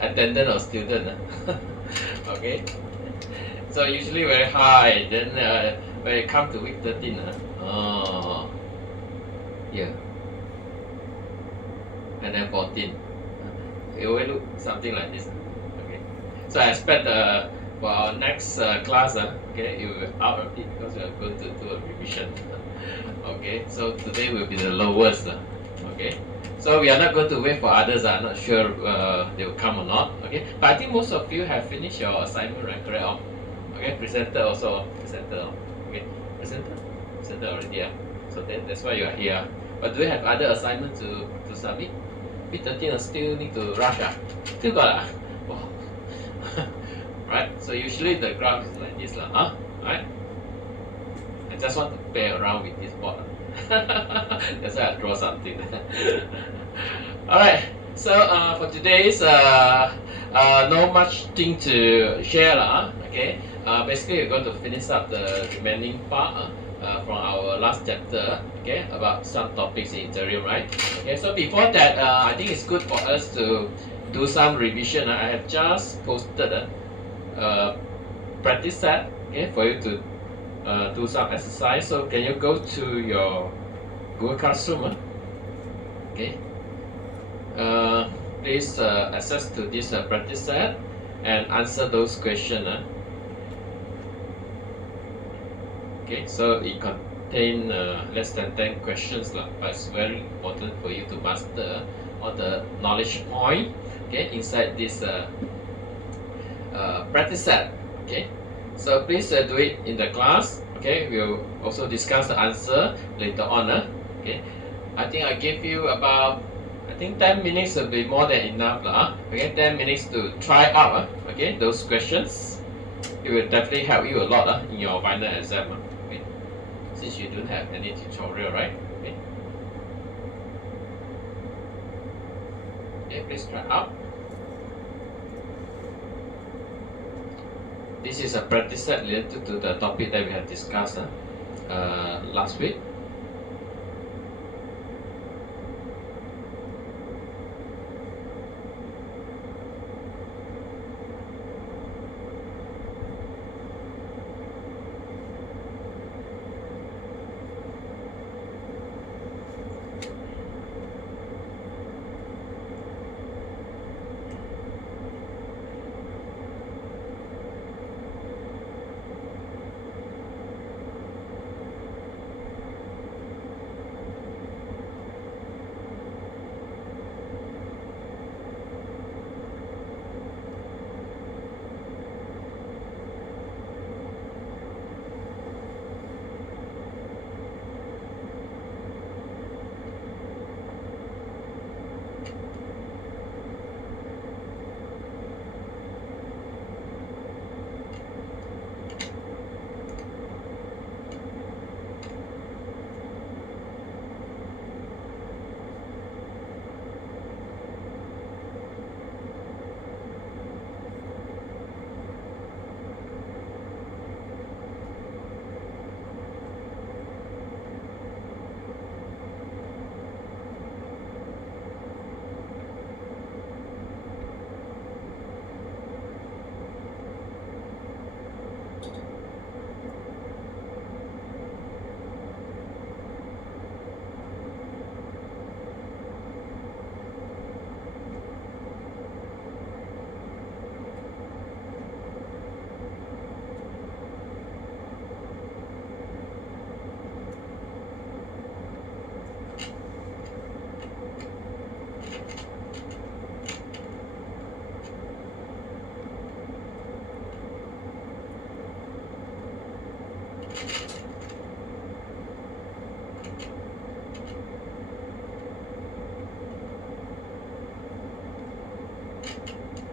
attendant or student. Okay, so usually very high. Then when it come to week 13, oh, yeah, and then 14, it will look something like this. Okay, so I expect for our next class, okay, you will out of it because we are going to do a revision. Okay, so today will be the lowest. Okay, so we are not going to wait for others. I'm not sure they will come or not. Okay, but I think most of you have finished your assignment, right? Correct? Okay, presenter also. Presenter. Okay, presenter already. So that's why you are here. But do you have other assignments to submit? P13 still need to rush. Still got oh. Right. So usually the graph is like this Right. I just want to play around with this board. That's why I draw something. Alright, so for today's no much thing to share okay. Basically we're going to finish up the remaining part from our last chapter, okay, about some topics in Ethereum, right? Okay, so before that, I think it's good for us to do some revision. I have just posted a practice set, okay, for you to do some exercise. So can you go to your Google Classroom? Okay. Please access to this practice set and answer those questions. Okay, so it contains less than 10 questions, but it's very important for you to master all the knowledge point, okay, inside this practice set. Okay, so please do it in the class. Okay, we'll also discuss the answer later on. Okay, I think I give you about 10 minutes will be more than enough. Okay, 10 minutes to try out. Okay, those questions. It will definitely help you a lot in your final exam. Okay, since you don't have any tutorial, right? Okay. Okay, please try out. This is a practice set related to the topic that we have discussed last week.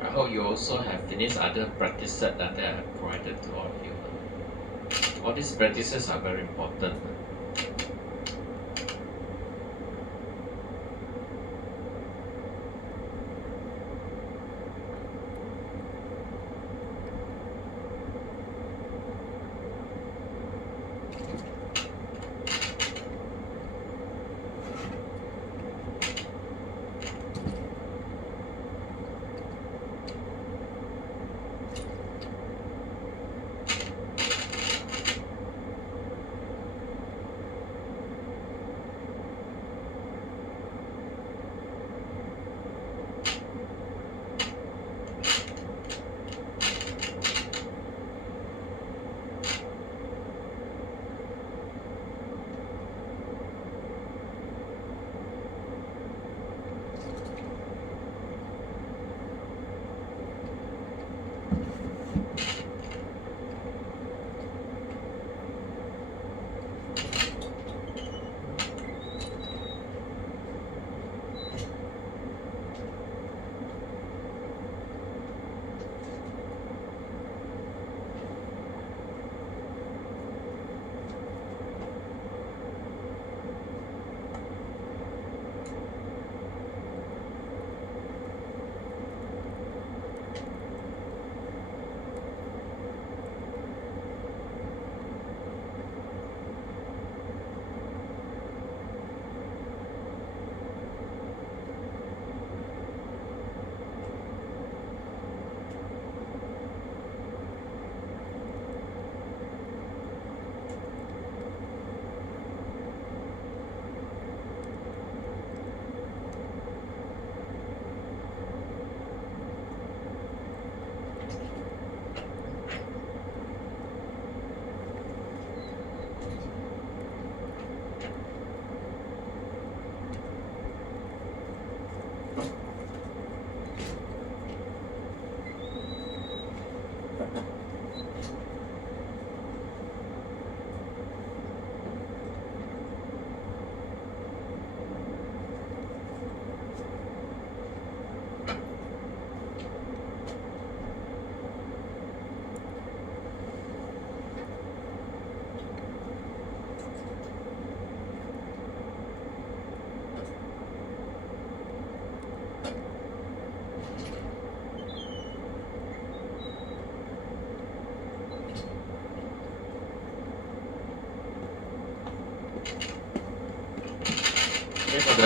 I hope you also have finished other practice set that I have provided to all of you. All these practices are very important.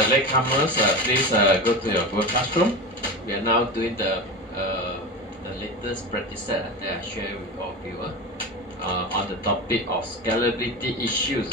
latecomers, please go to your Google Classroom. We are now doing the latest practice set that I share with all of you on the topic of scalability issues.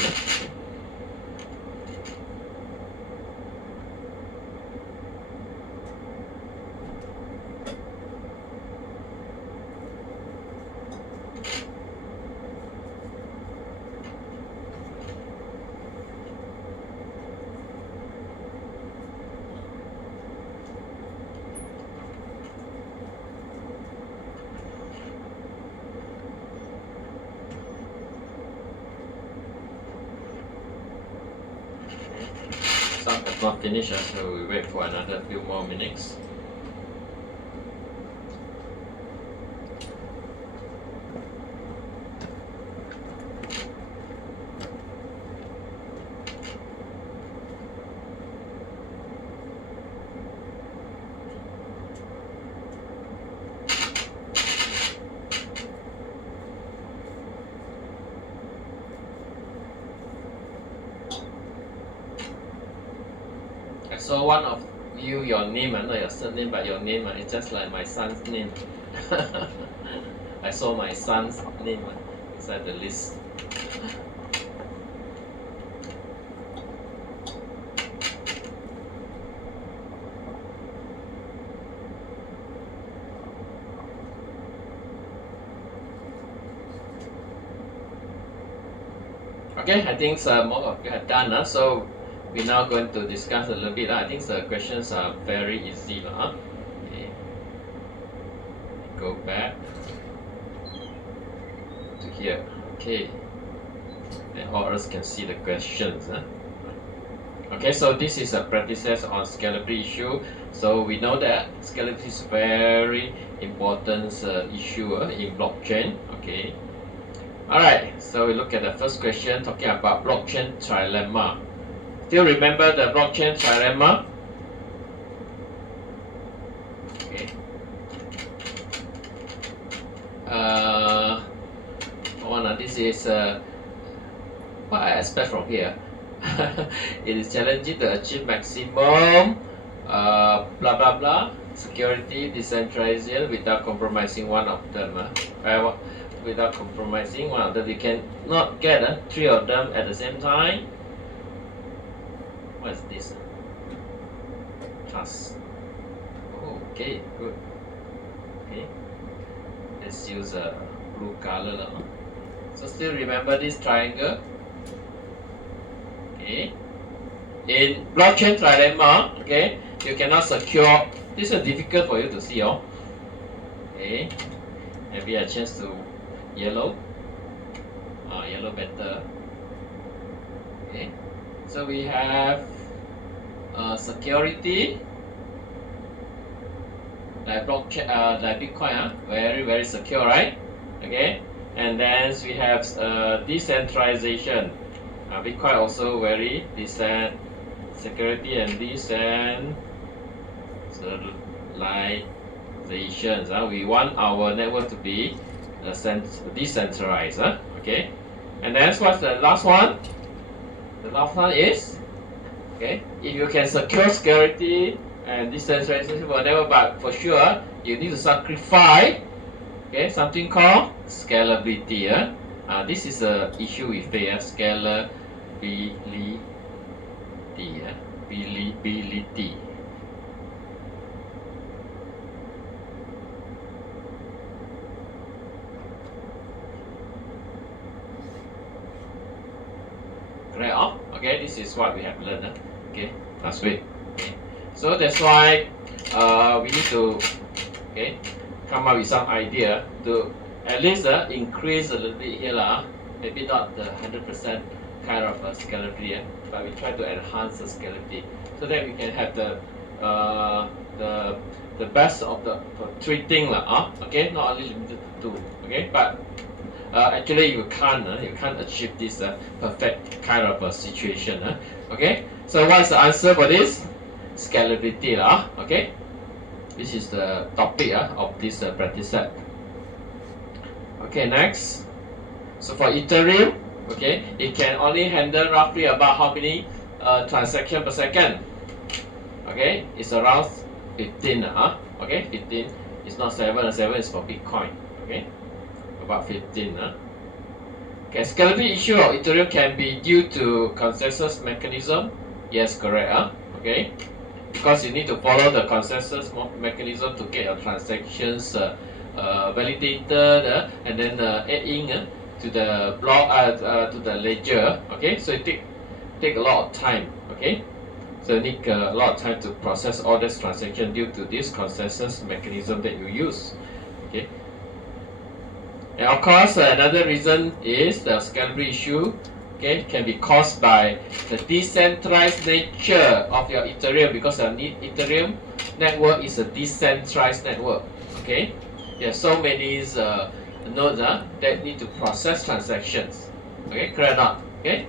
Some have not finished, so we wait for another few more minutes. I saw one of you, your name, not your surname, but your name is just like my son's name. I saw my son's name inside the list. Okay, I think most of you have done. So we're now going to discuss a little bit. I think the questions are very easy. Okay. Go back to here. Okay. And all of us can see the questions. Okay, so this is a practice on scalability issue. So we know that scalability is very important issue in blockchain. Okay. Alright, so we look at the first question talking about blockchain trilemma. Still remember the blockchain trilemma? Okay. This is what I expect from here. It is challenging to achieve maximum blah blah blah security, decentralization without compromising one of them. Without compromising one of them, we cannot get three of them at the same time. What is this? Class. Oh, okay, good. Okay, let's use a blue color. So still remember this triangle. Okay. In blockchain trilemma, okay, you cannot secure. This is difficult for you to see. Okay. Maybe a chance to yellow. Yellow better. Okay. So we have security, like blockchain, like Bitcoin, very secure, right? Okay, and then we have decentralization. Bitcoin also very decent security and decentralization. We want our network to be decentralized. Okay, and then what's the last one? The last one is, okay, if you can secure security and decentralization, whatever, but for sure you need to sacrifice, okay, something called scalability. This is an issue with the scalability. Ability. Correct? Okay, this is what we have learned. Okay, last week. Okay. So that's why we need to come up with some idea to at least increase a little bit here, maybe not the 100% kind of scalability, but we try to enhance the scalability so that we can have the best of the three things, okay, not only limited to two, okay, but actually you can't achieve this perfect kind of situation, okay. So what's the answer for this? Scalability, okay. This is the topic of this practice set. Okay, next. So for Ethereum, okay, it can only handle roughly about how many transactions per second? Okay, it's around 15. Okay, 15. It's not 7. 7 is for Bitcoin. Okay, about 15. Okay, scalability issue of Ethereum can be due to consensus mechanism. Yes, correct. Okay, because you need to follow the consensus mechanism to get your transactions validated and then add in to the block to the ledger. Okay, so it take a lot of time. Okay, so you need a lot of time to process all this transaction due to this consensus mechanism that you use. Okay, and of course another reason is the scalability issue. Okay, can be caused by the decentralized nature of your Ethereum, because your Ethereum network is a decentralized network. Okay, there are so many nodes that need to process transactions. Okay, correct or not? Okay,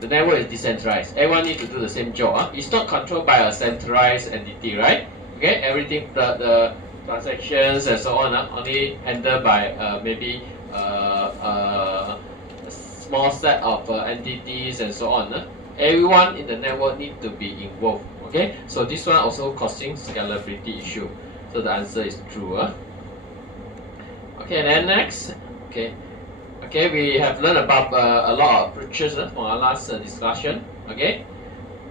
the network is decentralized. Everyone need to do the same job. It's not controlled by a centralized entity, right? Okay, everything the transactions and so on only handled by maybe small set of entities and so on. Everyone in the network need to be involved. Okay, so this one also causing scalability issue. So the answer is true. Okay, then next. Okay, we have learned about a lot of approaches from our last discussion. Okay,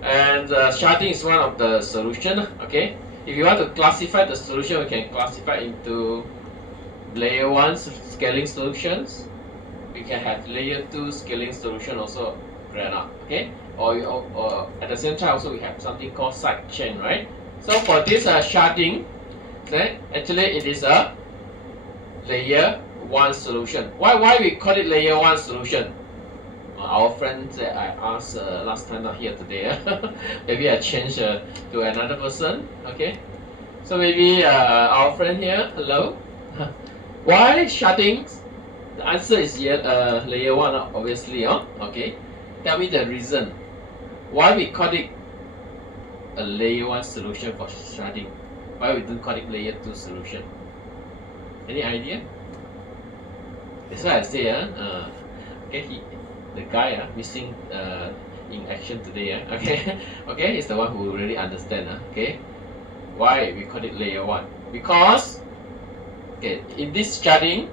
and sharding is one of the solution. Okay, if you want to classify the solution, we can classify into layer 1 scaling solutions. We can have layer 2 scaling solution also, okay? Or at the same time also we have something called side chain, right? So for this sharding, actually it is a layer 1 solution. Why we call it layer 1 solution? Our friend that I asked last time, not here today. Maybe I change to another person. Okay, so maybe our friend here. Hello. Why sharding? The answer is layer 1, obviously. Okay, tell me the reason why we call it a layer 1 solution for sharding. Why we don't call it layer 2 solution? Any idea? That's why I say okay, the guy missing in action today. Okay, okay, he's the one who really understand. Okay, why we call it layer 1? Because okay, in this sharding,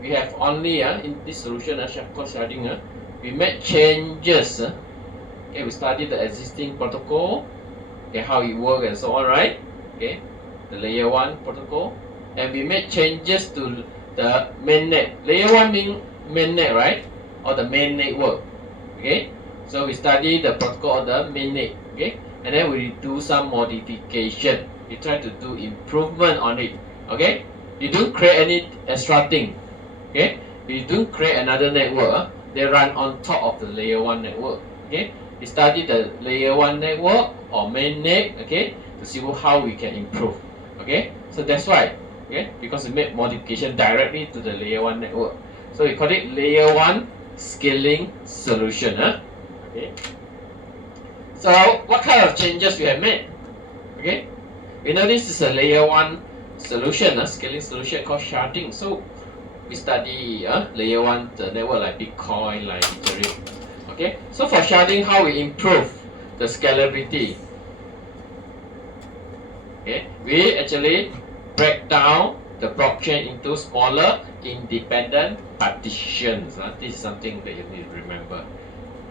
we have only in this solution called sharding, we made changes. Okay, we studied the existing protocol, okay, how it works and so on, right? Okay, the layer 1 protocol, and we made changes to the mainnet. Layer 1 means mainnet, right? Or the main network. Okay, so we study the protocol of the mainnet. Okay, and then we do some modification. We try to do improvement on it. Okay, you don't create any extra thing. Okay, you don't create another network. They run on top of the layer 1 network. Okay, we study the layer 1 network or mainnet. Okay, to see how we can improve. Okay, so that's why. Okay, because we make modification directly to the layer 1 network. So we call it layer 1 scaling solution. Okay. So what kind of changes we have made? Okay, we know this is a layer 1 solution, scaling solution called sharding. So we study layer 1 the network like Bitcoin, like Ethereum. Okay, so for sharding, how we improve the scalability? Okay, we actually break down the blockchain into smaller independent partitions. This is something that you need to remember.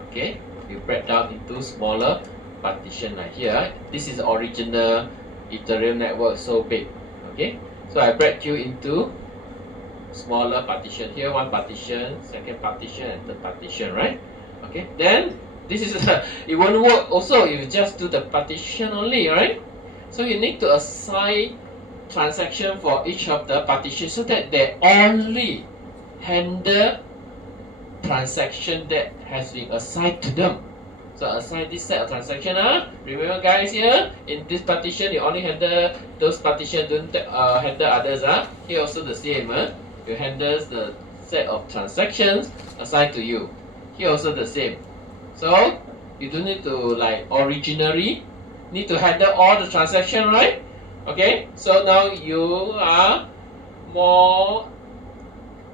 Okay, you break down into smaller partition like here. This is the original Ethereum network, so big. Okay, so I break you into smaller partition. Here one partition, second partition, and third partition, right? Okay, then this is it won't work also if you just do the partition only, right? So you need to assign transaction for each of the partitions so that they only handle transaction that has been assigned to them. So assign this set of transaction. Remember guys, here in this partition you only handle those partitions, don't handle others. Here also the same. You handle the set of transactions assigned to you. Here also the same. So you don't need to like originally need to handle all the transaction, right? Okay, so now you are more,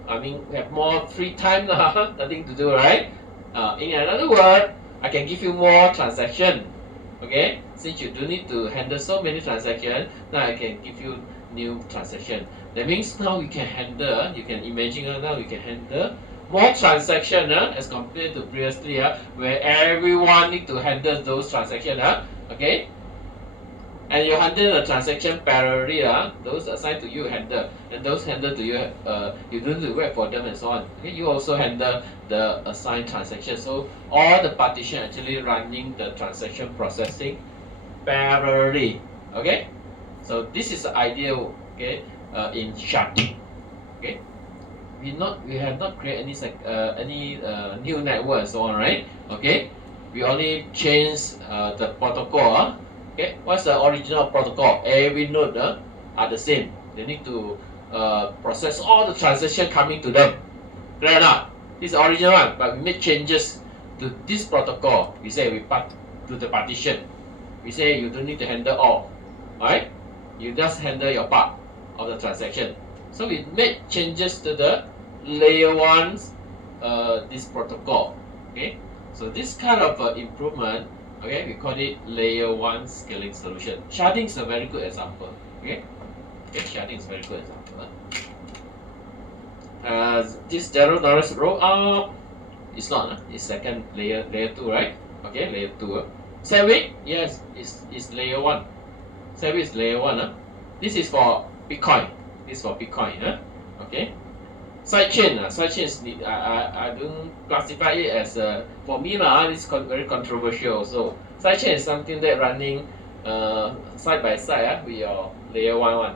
we have more free time now, nothing to do, right? In another word, I can give you more transaction. Okay, since you don't need to handle so many transactions, now I can give you new transaction. That means now we can handle, you can imagine now we can handle more transaction as compared to previously where everyone need to handle those transactions. Okay, and you handle the transaction parallelly, those assigned to you handle, and those handled to you, you don't need to wait for them and so on. Okay, you also handle the assigned transaction. So all the partition actually running the transaction processing parallelly. Okay, so this is the idea. Okay, in sharding. Okay, we have not created any new network and so on, right? Okay, we only change the protocol. Okay, what's the original protocol? Every node are the same. They need to process all the transaction coming to them. Clear or not? This is the original one, but we make changes to this protocol. We say we part to the partition. We say you don't need to handle all. Alright? You just handle your part of the transaction. So we made changes to the layer 1 this protocol. Okay? So this kind of improvement, okay, we call it layer 1 scaling solution. Sharding is a very good example. Okay? Okay, sharding is a very good example. This zero knowledge roll up, it's not, it's second layer 2, right? Okay, layer 2. Savvy, yes, it's layer 1. Savvy is layer 1. This is for Bitcoin. This is for Bitcoin. Okay. Sidechain, sidechain is I don't classify it as for me it's very controversial also. Sidechain is something that running side by side with your layer 1.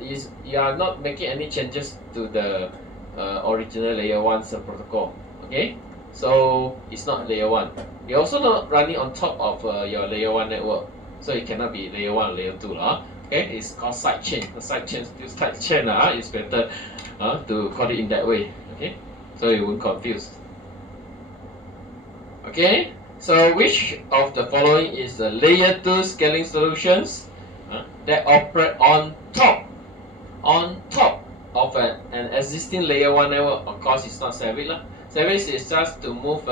You are not making any changes to the original layer 1's protocol. Okay, so it's not layer 1. You're also not running on top of your layer 1 network, so it cannot be layer 1 or layer 2 Okay, it's called sidechain. The sidechain is better to call it in that way. Okay, so you won't confuse. Okay, so which of the following is the layer 2 scaling solutions that operate on top of an existing layer 1 network? Of course, it's not Savage. Savage is just to move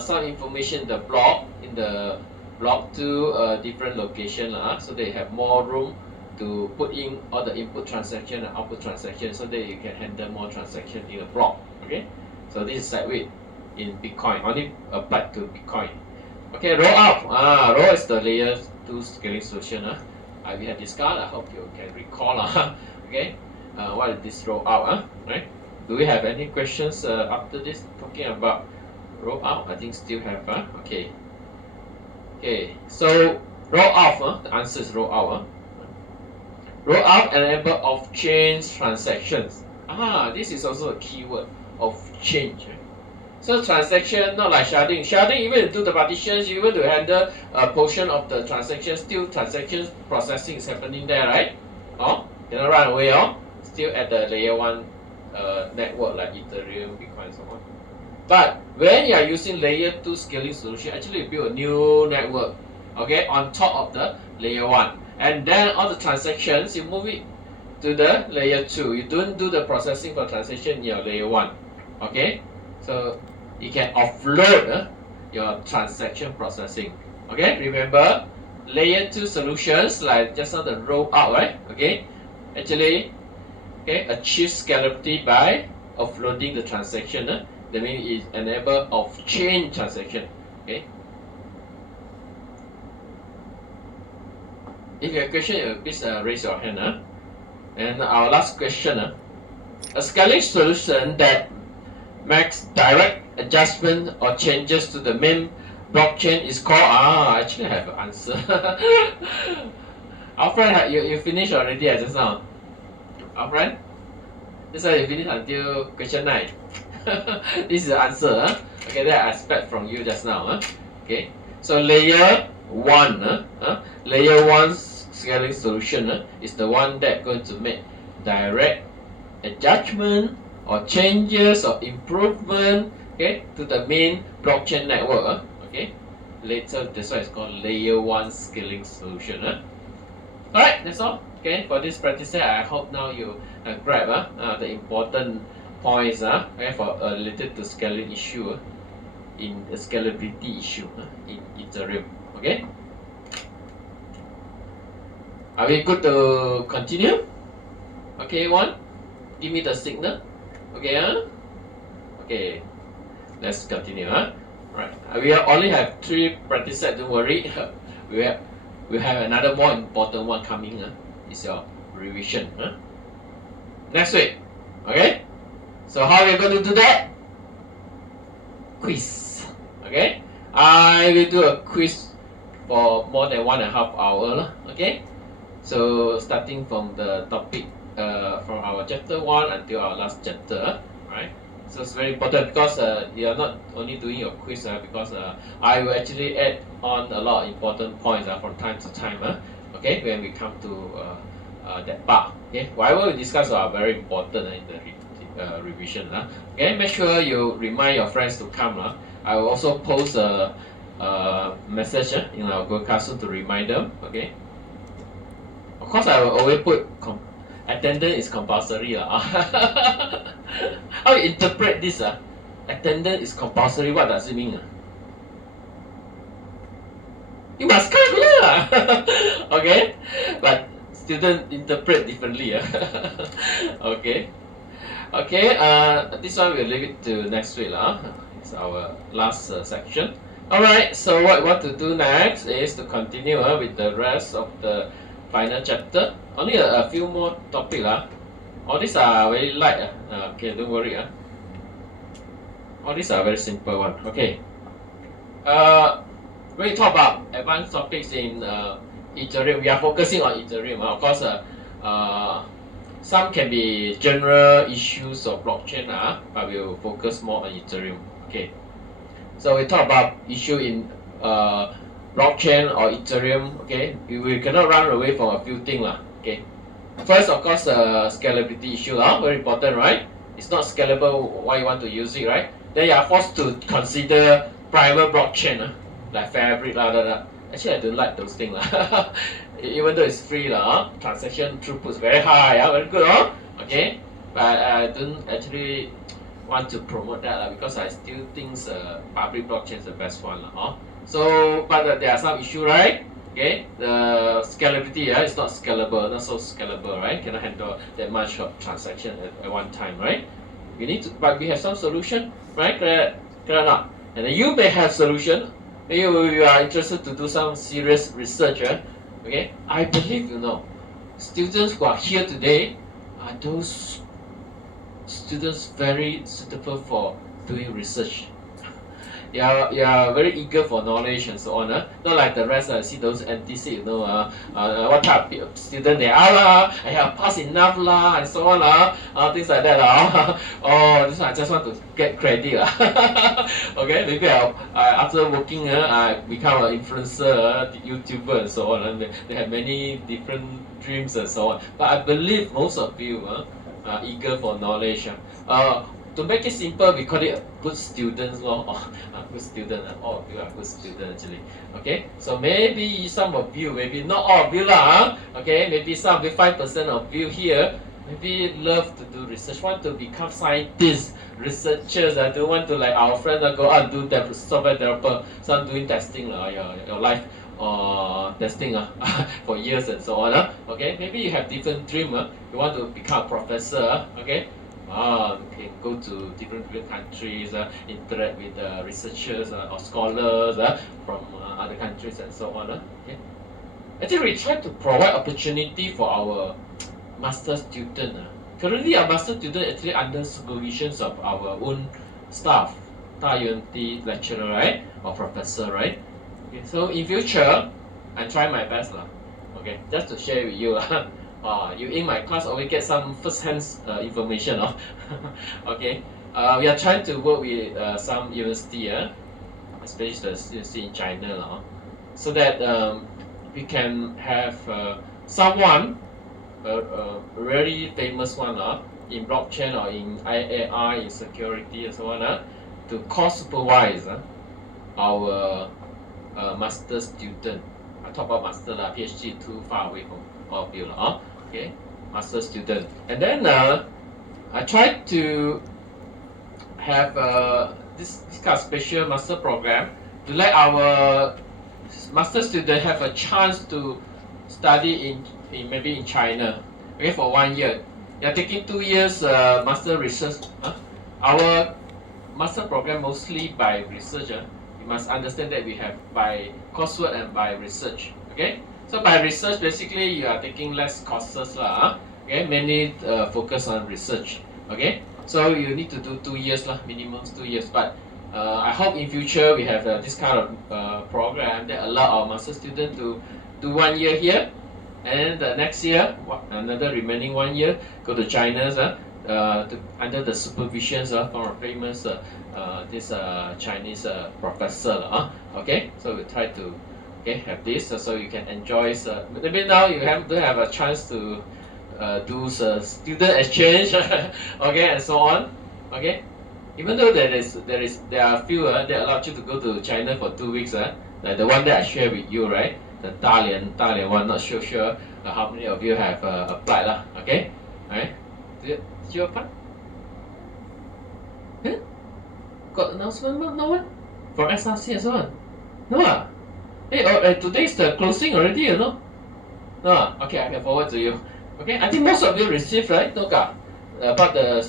some information in the block to a different location, so they have more room to put in all the input transaction and output transaction, so that you can handle more transaction in a block. Okay, so this is sideways in Bitcoin, only applied to Bitcoin. Okay, roll up. Roll is the layer 2 scaling solution. We have discussed. I hope you can recall. Okay, what is this roll out? Right? Do we have any questions after this talking about roll out? I think still have. Okay. Okay, so roll out. The answer is roll out. Roll out enable of change transactions. This is also a keyword of change. So transaction not like sharding. Sharding, even to do the partitions, even to handle a portion of the transaction, still transaction processing is happening there, right? Cannot run away. Still at the layer 1 network like Ethereum, Bitcoin, and so on. But when you are using layer 2 scaling solution, actually you build a new network, okay, on top of the layer 1. And then all the transactions, you move it to the layer 2. You don't do the processing for transaction in your layer 1. Okay? So you can offload your transaction processing. Okay? Remember, layer 2 solutions like just now the roll out, right? Okay? Actually, okay, achieve scalability by offloading the transaction. That means it enable off-chain transaction. Okay. If you have a question, please raise your hand. And our last question: a scaling solution that makes direct adjustment or changes to the main blockchain is called. Actually, I have an answer. Our friend, you finished already just now. Our friend, this one you finished until question 9. This is the answer. Okay, that I expect from you just now. Okay, so layer 1, layer 1 scaling solution is the one that going to make direct adjustment or changes or improvement, okay, to the main blockchain network. Okay, later that's why it's called layer 1 scaling solution. Alright, that's all. Okay, for this practice, I hope now you grab the important points okay, for related to scaling issue in the scalability issue in Ethereum. Okay. Are we good to continue? Okay, one. Give me the signal. Okay, huh? Okay. Let's continue, huh? Right. We only have 3 practice sets, don't worry. we have another more important one coming, huh? It's your revision, huh? Next week. Okay? So how are we going to do that? Quiz. Okay? I will do a quiz for more than 1.5 hours. Okay? So starting from the topic from our chapter 1 until our last chapter. Right? So it's very important because you are not only doing your quiz because I will actually add on a lot of important points from time to time. Okay? When we come to that part. Okay? Whatever we discuss are very important in the revision. Okay, make sure you remind your friends to come. I will also post a message in our Google Classroom to remind them. Okay. Of course, I will always put attendance is compulsory. How you interpret this? Attendance is compulsory. What does it mean? You must come here. Okay, but students interpret differently. Okay. Okay, this one we'll leave it to next week. It's our last section. Alright, so what we want to do next is to continue with the rest of the final chapter. Only a few more topics. All these are very light. Okay, don't worry. All these are very simple one. Okay. When we talk about advanced topics in Ethereum, we are focusing on Ethereum. Of course, some can be general issues of blockchain, but we'll focus more on Ethereum. Okay. So we talk about issue in blockchain or Ethereum. Okay. We cannot run away from a few things. Okay. First, of course, scalability issue. Very important, right? It's not scalable. Why you want to use it, right? Then you are forced to consider private blockchain, like Fabric. Actually, I don't like those things. Even though it's free, transaction throughput is very high, very good, okay. But I don't actually want to promote that because I still think public blockchain is the best one, So, but there are some issues, right? Okay, the scalability, is not scalable, not so scalable, right? Cannot handle that much of transaction at one time, right? We need to, but we have some solution, right? Correct or not? And then you may have solution. Maybe you are interested to do some serious research. Okay, I believe students who are here today are those students very suitable for doing research. You are very eager for knowledge and so on. Not like the rest. I see those NTC, what type of student they are. I have passed enough and so on things like that Oh, this one I just want to get credit Okay, maybe after working I become an influencer, YouTuber and so on. And they have many different dreams and so on. But I believe most of you are eager for knowledge. To make it simple, we call it good students. Good student. All of you are good students actually. Okay, so maybe some of you, maybe not all of you Okay, maybe 5% of you here maybe love to do research, want to become scientists, researchers. I don't want to like our friends go out and do that software developer, some doing testing your life testing for years and so on. Okay, maybe you have different dream. You want to become a professor. Okay. Okay, go to different countries, interact with researchers or scholars from other countries and so on. Okay. Actually, we try to provide opportunity for our master student. Currently, our master student actually under supervision of our own staff, UNT lecturer, right, or professor, right. Okay, so in future, I try my best Okay, just to share with you you in my class always get some first-hand information. Okay, we are trying to work with some university, especially the university in China, so that we can have someone, a very famous one in blockchain or in AI, in security and so on, to co-supervise our master student. I talk about master PhD too far away from all of you okay, master student. And then I tried to have this kind of special master program to let our master student have a chance to study in maybe in China, okay, for 1 year. You're taking 2 years master research. Our master program mostly by research. You must understand that we have by coursework and by research. Okay, so by research basically you are taking less courses lah. Okay, mainly focus on research. Okay, so you need to do 2 years lah, minimum 2 years. But I hope in future we have this kind of program that allow our master student to do 1 year here, and the next year another remaining 1 year go to China under the supervision from a famous this Chinese professor. Okay, so we try to have this so you can enjoy. Maybe now you don't have a chance to do student exchange, okay, and so on. Okay, even though there are a few that allowed you to go to China for 2 weeks, like the one that I shared with you, right? The Dalian one. Not sure how many of you have applied lah. Okay, alright. Did you apply? Huh? Got announcement? No one? From SRC and so on? No ah? Hey, today is the closing already, you know? No ah? Okay, I can forward to you. Okay, I think most of you received, right? No ka? About the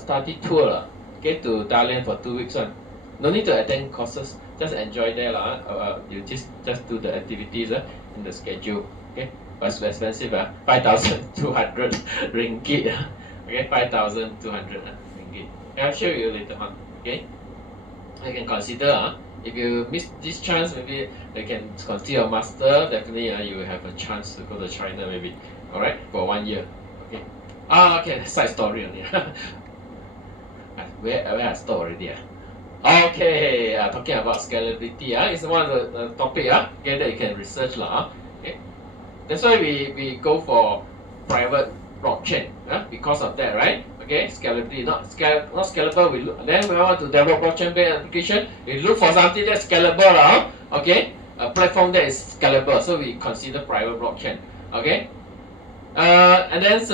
study tour lah. Okay, to Thailand for 2 weeks one. No need to attend courses. Just enjoy there lah. You just do the activities in the schedule. Okay, but it's expensive 5,200 ringgit. Okay, 5,200 ringgit. I'll show you later on. Okay, you can consider. If you miss this chance, maybe you can consider a master. Definitely, you will have a chance to go to China maybe. Alright, for 1 year. Okay. Okay, side story only. Where I stop already? Okay, talking about scalability. It's one of the topic okay, that you can research lah. Okay. That's why we go for private blockchain. Because of that, right? Okay, scalability, not scalable. Then we want to develop blockchain-based application. We look for something that's scalable lah. Okay, a platform that is scalable. So we consider private blockchain. Okay. And then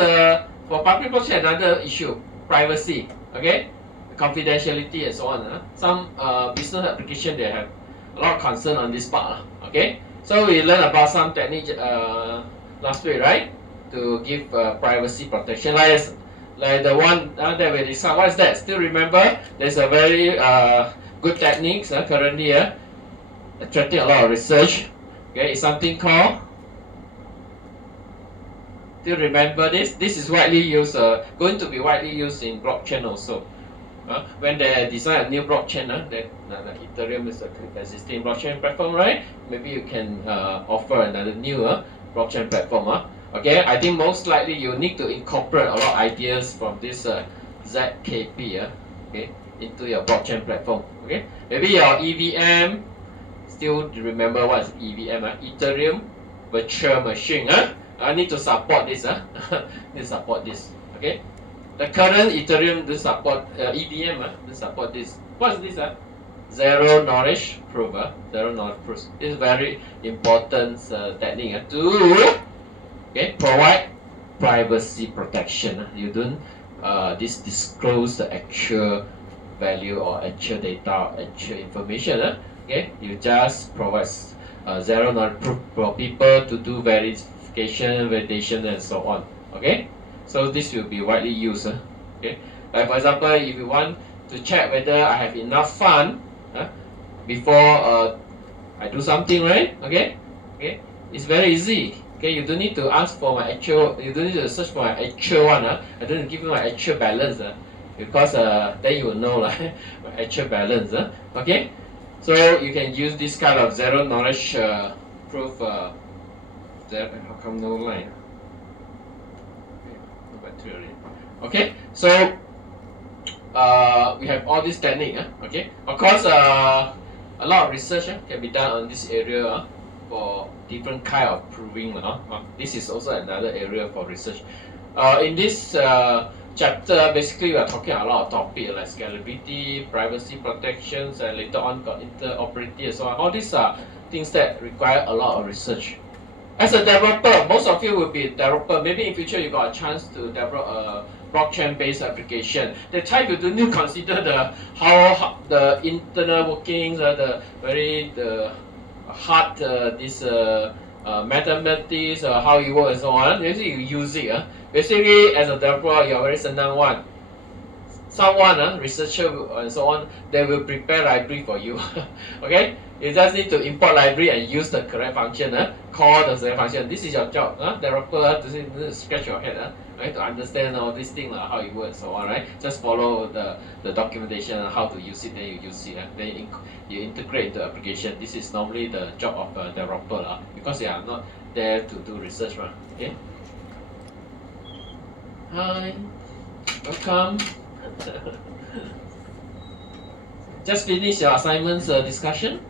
for public blockchain, another issue, privacy. Okay, confidentiality and so on. Some business application they have a lot of concern on this part. Okay, so we learned about some technique last week, right? To give privacy protection, like the one that we discussed. What is that? Still remember? There's a very good techniques currently attracting a lot of research. Okay, it's something called. Do you remember this? This is widely used, going to be widely used in blockchain also. When they design a new blockchain, the Ethereum is an existing blockchain platform, right? Maybe you can offer another new blockchain platform. Okay, I think most likely you need to incorporate a lot of ideas from this ZKP okay, into your blockchain platform. Okay, maybe your EVM, still remember what is EVM? Ethereum Virtual Machine. I need to support this. Need to support this. Okay. The current Ethereum does support EVM. Does support this. What is this? Zero knowledge proof. Zero knowledge proof. This is very important technique to provide privacy protection. You don't disclose the actual value or actual data or actual information. Okay. You just provide zero knowledge proof for people to do validation, and so on. Okay, so this will be widely used. Okay, like for example, if you want to check whether I have enough fund before I do something, right? Okay, it's very easy. Okay, you don't need to ask for my actual. You don't need to search for my actual one. I don't need to give you my actual balance. Because then you will know my actual balance. Okay, so you can use this kind of zero knowledge proof. How come no line? Okay, so we have all this technique. Okay, of course, a lot of research can be done on this area for different kind of proving. This is also another area for research. In this chapter, basically we are talking a lot of topics like scalability, privacy protections, and later on got interoperability and so on. All these are things that require a lot of research. As a developer, most of you will be a developer. Maybe in future you got a chance to develop a blockchain-based application. The time you do need to consider how the internal workings, the hard this mathematics or how it works and so on. Basically, you use it. Basically, as a developer, you're very senang one. Someone, researcher and so on, they will prepare library for you. Okay, you just need to import library and use the correct function. Call the correct function. This is your job. Developer, to scratch your head. Right, to understand all these things, how it works, so on. Right, just follow the documentation on how to use it. Then you use it. Then you integrate the application. This is normally the job of a developer, because they are not there to do research, right? Okay. Hi, welcome. Just finish your assignments discussion.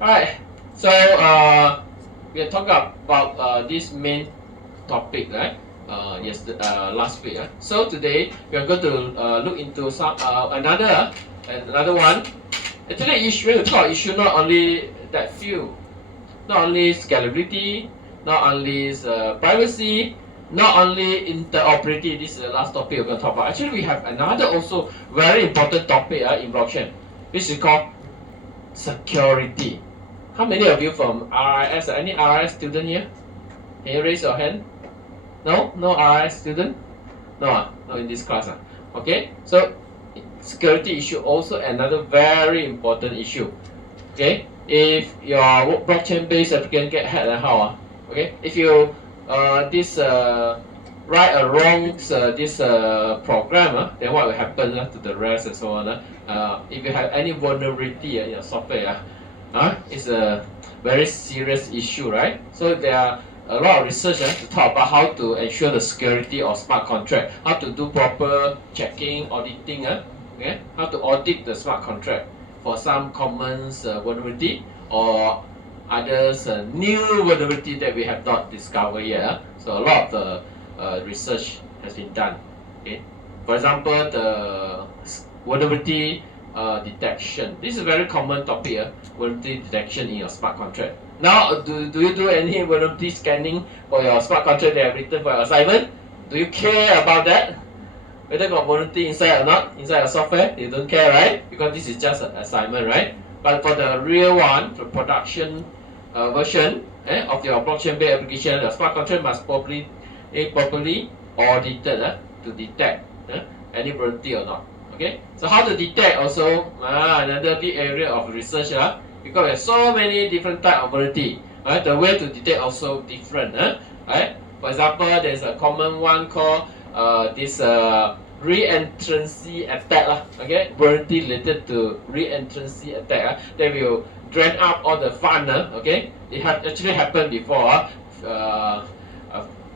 Alright, so we are talking about this main topic, right? Last week. So today we are going to look into some another one. Actually, issue to talk issue not only that few, not only scalability, not only privacy, not only interoperability. This is the last topic we're going to talk about. Actually, we have another also very important topic in blockchain. This is called security. How many of you from RIS? Any RIS student here? Can you raise your hand? No? No RIS student? No, no in this class. Okay, so security issue also another very important issue. Okay, if your blockchain-based application get hacked, how? Okay, if you write a wrong this program, then what will happen to the rest and so on? If you have any vulnerability in your software, it's a very serious issue, right? So there are a lot of research to talk about how to ensure the security of smart contract, how to do proper checking, auditing, okay? How to audit the smart contract for some common vulnerability or others new vulnerability that we have not discovered yet. So a lot of the research has been done. Okay, for example, the vulnerability detection. This is a very common topic. Vulnerability detection in your smart contract. Now, do you do any vulnerability scanning for your smart contract that you have written for your assignment? Do you care about that? Whether got vulnerability inside or not, inside your software, you don't care, right? Because this is just an assignment, right? But for the real one, the production version of your blockchain-based application, the smart contract must properly audited to detect any vulnerability or not. Okay, so how to detect also another big area of research, because there's so many different type of vulnerability. Right, the way to detect also different. Right, for example, there's a common one called this re-entrancy attack. Okay, vulnerability related to re-entrancy attack. That will drain up all the fund. Okay, it had actually happened before.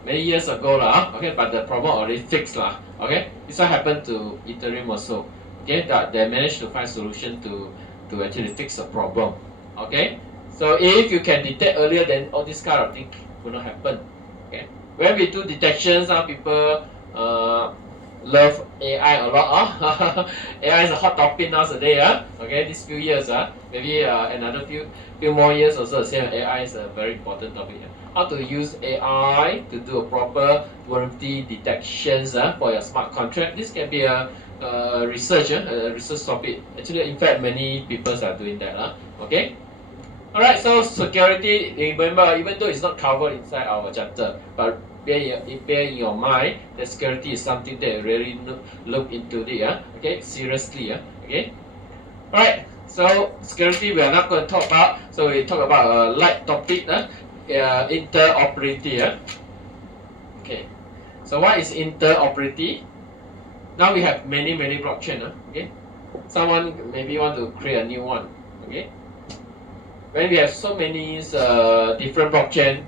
Many years ago, okay, but the problem already fixed. Okay, this one happened to Ethereum also. Okay, that they managed to find solution to actually fix the problem. Okay, so if you can detect earlier, then all this kind of thing will not happen. Okay, when we do detection, some people love AI a lot. AI is a hot topic nowadays. Okay, these few years, maybe another few more years also. Same AI is a very important topic. How to use AI to do a proper vulnerability detections for your smart contract. This can be a research topic. Actually, in fact, many people are doing that. Okay. Alright, so security, remember, even though it's not covered inside our chapter, but bear in your mind that security is something that really look into it, okay, seriously, okay. Alright, so security we are not going to talk about, so we talk about a light topic, interoperability. Okay, so what is interoperability? Now we have many blockchain. Okay, someone maybe want to create a new one. Okay, when we have so many different blockchain,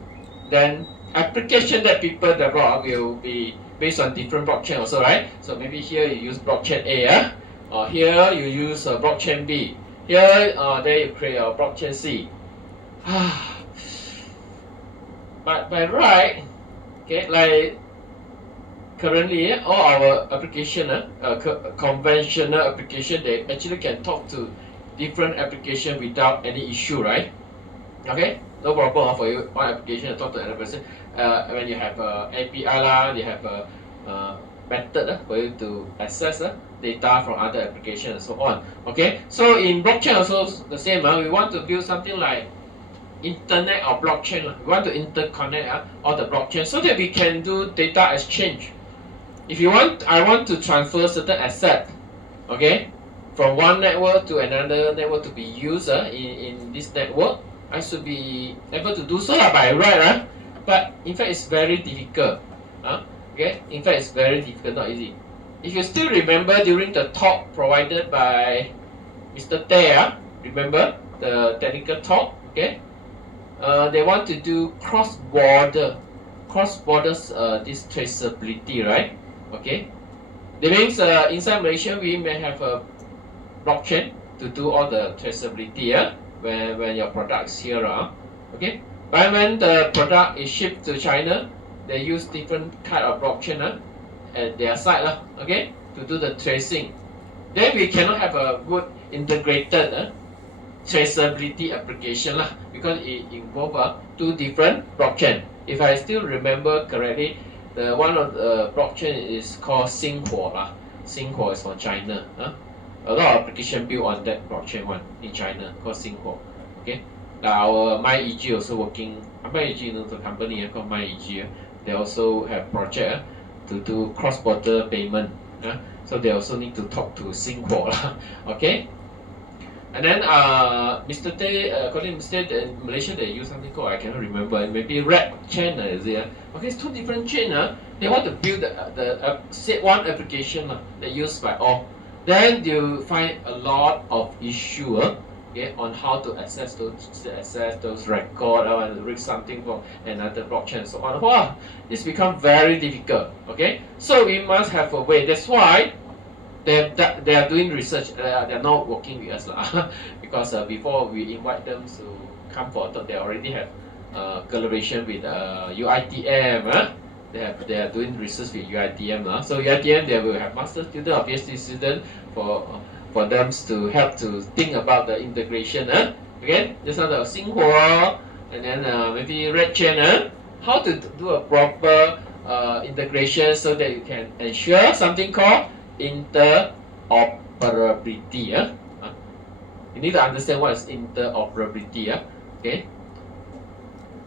then application that people develop will be based on different blockchain also, right? So maybe here you use blockchain A, or here you use blockchain B. Here, there you create a blockchain C. But by right, okay, like currently all our application, conventional application, they actually can talk to different application without any issue, right? Okay, no problem for you. One application to talk to another person. When you have API you have method for you to access data from other applications and so on. Okay, so in blockchain also the same. We want to build something like internet or blockchain. We want to interconnect all the blockchain so that we can do data exchange. If you want, I want to transfer certain asset, okay, from one network to another network to be used in this network. I should be able to do so by right, but in fact it's very difficult. Okay, in fact it's very difficult, not easy. If you still remember during the talk provided by Mr. Tay, remember the technical talk, okay? They want to do cross-border this traceability, right? Okay, that means inside Malaysia we may have a blockchain to do all the traceability when your product is here, okay. But when the product is shipped to China, they use different kind of blockchain at their side, okay, to do the tracing. Then we cannot have a good integrated traceability application because it involves two different blockchain. If I still remember correctly, the one of the blockchain is called Xinhuo. Xinhuo is from China. A lot of application built on that blockchain one in China called Xinhuo. Okay, our MyEG also working. MyEG is a company called MyEG. They also have project to do cross-border payment. So they also need to talk to Xinhuo. Okay. And then Mr. Tay, according to Mr. Tay, in Malaysia they use something called, I cannot remember, maybe red chain, is it? Okay, it's two different chain. They want to build the one application that used by all. Then you find a lot of issue okay, on how to access those records, or read something from another blockchain and so on. Wow, this becomes very difficult. Okay, so we must have a way. That's why they are doing research. They are not working with us because before we invite them to come for talk, they already have collaboration with UITM. They are doing research with UITM. So UITM, they will have master student or PhD student for them to help to think about the integration. Okay, this one the Xinhuo, and then maybe red chain. How to do a proper integration so that you can ensure something called interoperability. You need to understand what is interoperability. Okay.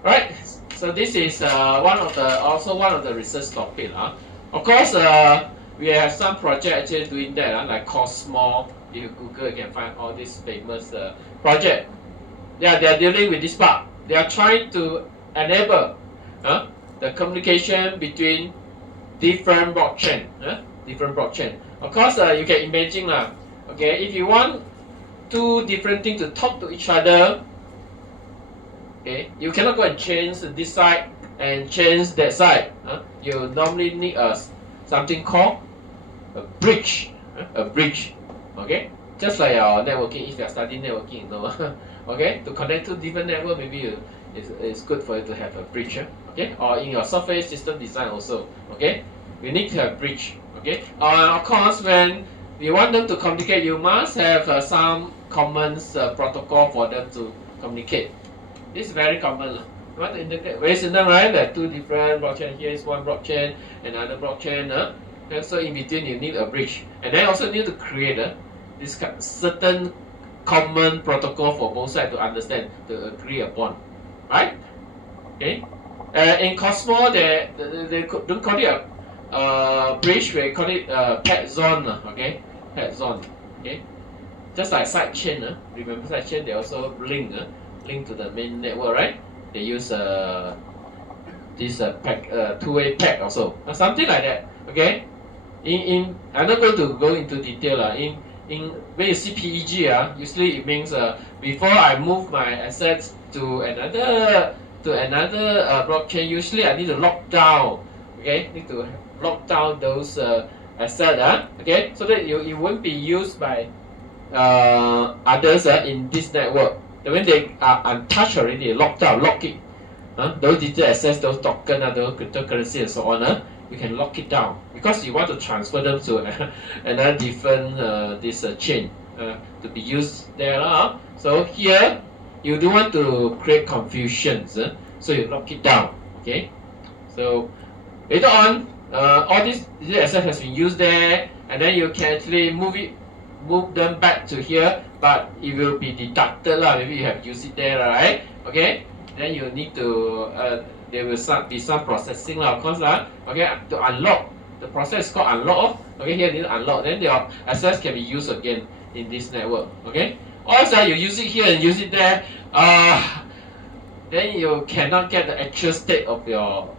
Right. So this is one of the research topic. Of course, we have some project actually doing that, like Cosmo. If you Google, you can find all these famous project. They are dealing with this part. They are trying to enable the communication between different blockchain. Different blockchain. Of course, you can imagine okay, if you want two different things to talk to each other, okay, you cannot go and change this side and change that side. You normally need something called a bridge. A bridge. Okay, just like our networking. If you are studying networking, you know, okay, to connect to different network, maybe it's good for you to have a bridge. Okay, or in your software system design also. Okay, we need to have bridge. Okay, of course, when you want them to communicate, you must have some common protocol for them to communicate. This is very common. You want to integrate, very simple, right? There are two different blockchain. Here is one blockchain, another blockchain. And so in between, you need a bridge, and then also need to create this certain common protocol for both sides to understand, to agree upon, right? Okay. In Cosmo, they don't call it a bridge, we call it pet zone. Okay, pet zone. Okay, just like sidechain. Remember sidechain? They also link to the main network, right? They use this two-way pack also, something like that. Okay, I'm not going to go into detail. In when you see PEG, usually it means before I move my assets to another blockchain, usually I need to lock down. Okay, need to lock down those assets. Okay, so that it won't be used by others in this network. When they are untouched already, locked out, lock it. Those digital assets, those token, those cryptocurrency and so on, you can lock it down because you want to transfer them to another different this chain to be used there. So here you don't want to create confusions, so you lock it down. Okay, so later on all these assets has been used there, and then you can actually move them back to here, but it will be deducted lah. Maybe you have used it there, right? Okay, then you need to there will be some processing lah, of course lah. Okay, to unlock, the process is called unlock. Okay, here need to unlock, then your assets can be used again in this network. Okay, also you use it here and use it there, then you cannot get the actual state of your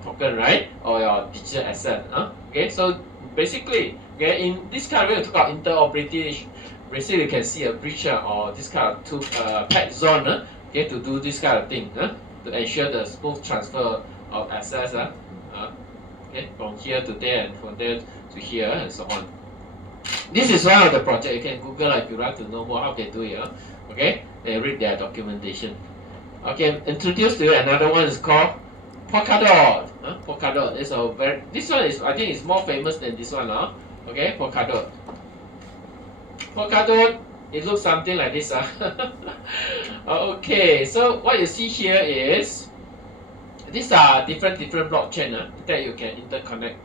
token, right, or your digital asset. Okay, so basically, okay, in this kind of way, we talk about interoperability. Basically, you can see a bridge or this kind of pet zone, okay, to do this kind of thing, to ensure the smooth transfer of assets, okay, from here to there and from there to here and so on. This is one of the project. You can Google if you like to know more how they do it. Okay, and read their documentation. Okay, introduce to you another one is called Polkadot. Polkadot is this one is, I think, is more famous than this one. Okay, Polkadot. Polkadot, it looks something like this. Okay, so what you see here is these are different blockchain that you can interconnect.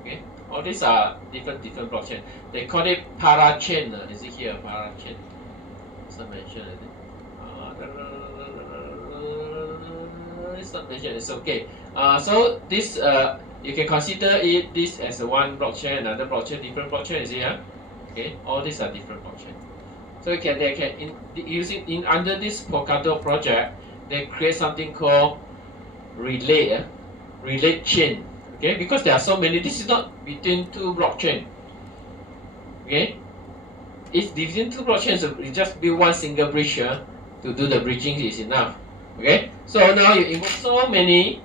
Okay, all these are different blockchain. They call it parachain. Is it here, parachain? Some mention, is it? It's not mentioned. It's okay. So this you can consider this as a one blockchain, another blockchain, different blockchain. Is it? Okay, all these are different blockchain. So they can using under this Polkadot project, they create something called relay chain. Okay, because there are so many. This is not between two blockchain. Okay, if between two blockchains, so you just build one single bridge to do the bridging is enough. Okay, so now you invoke so many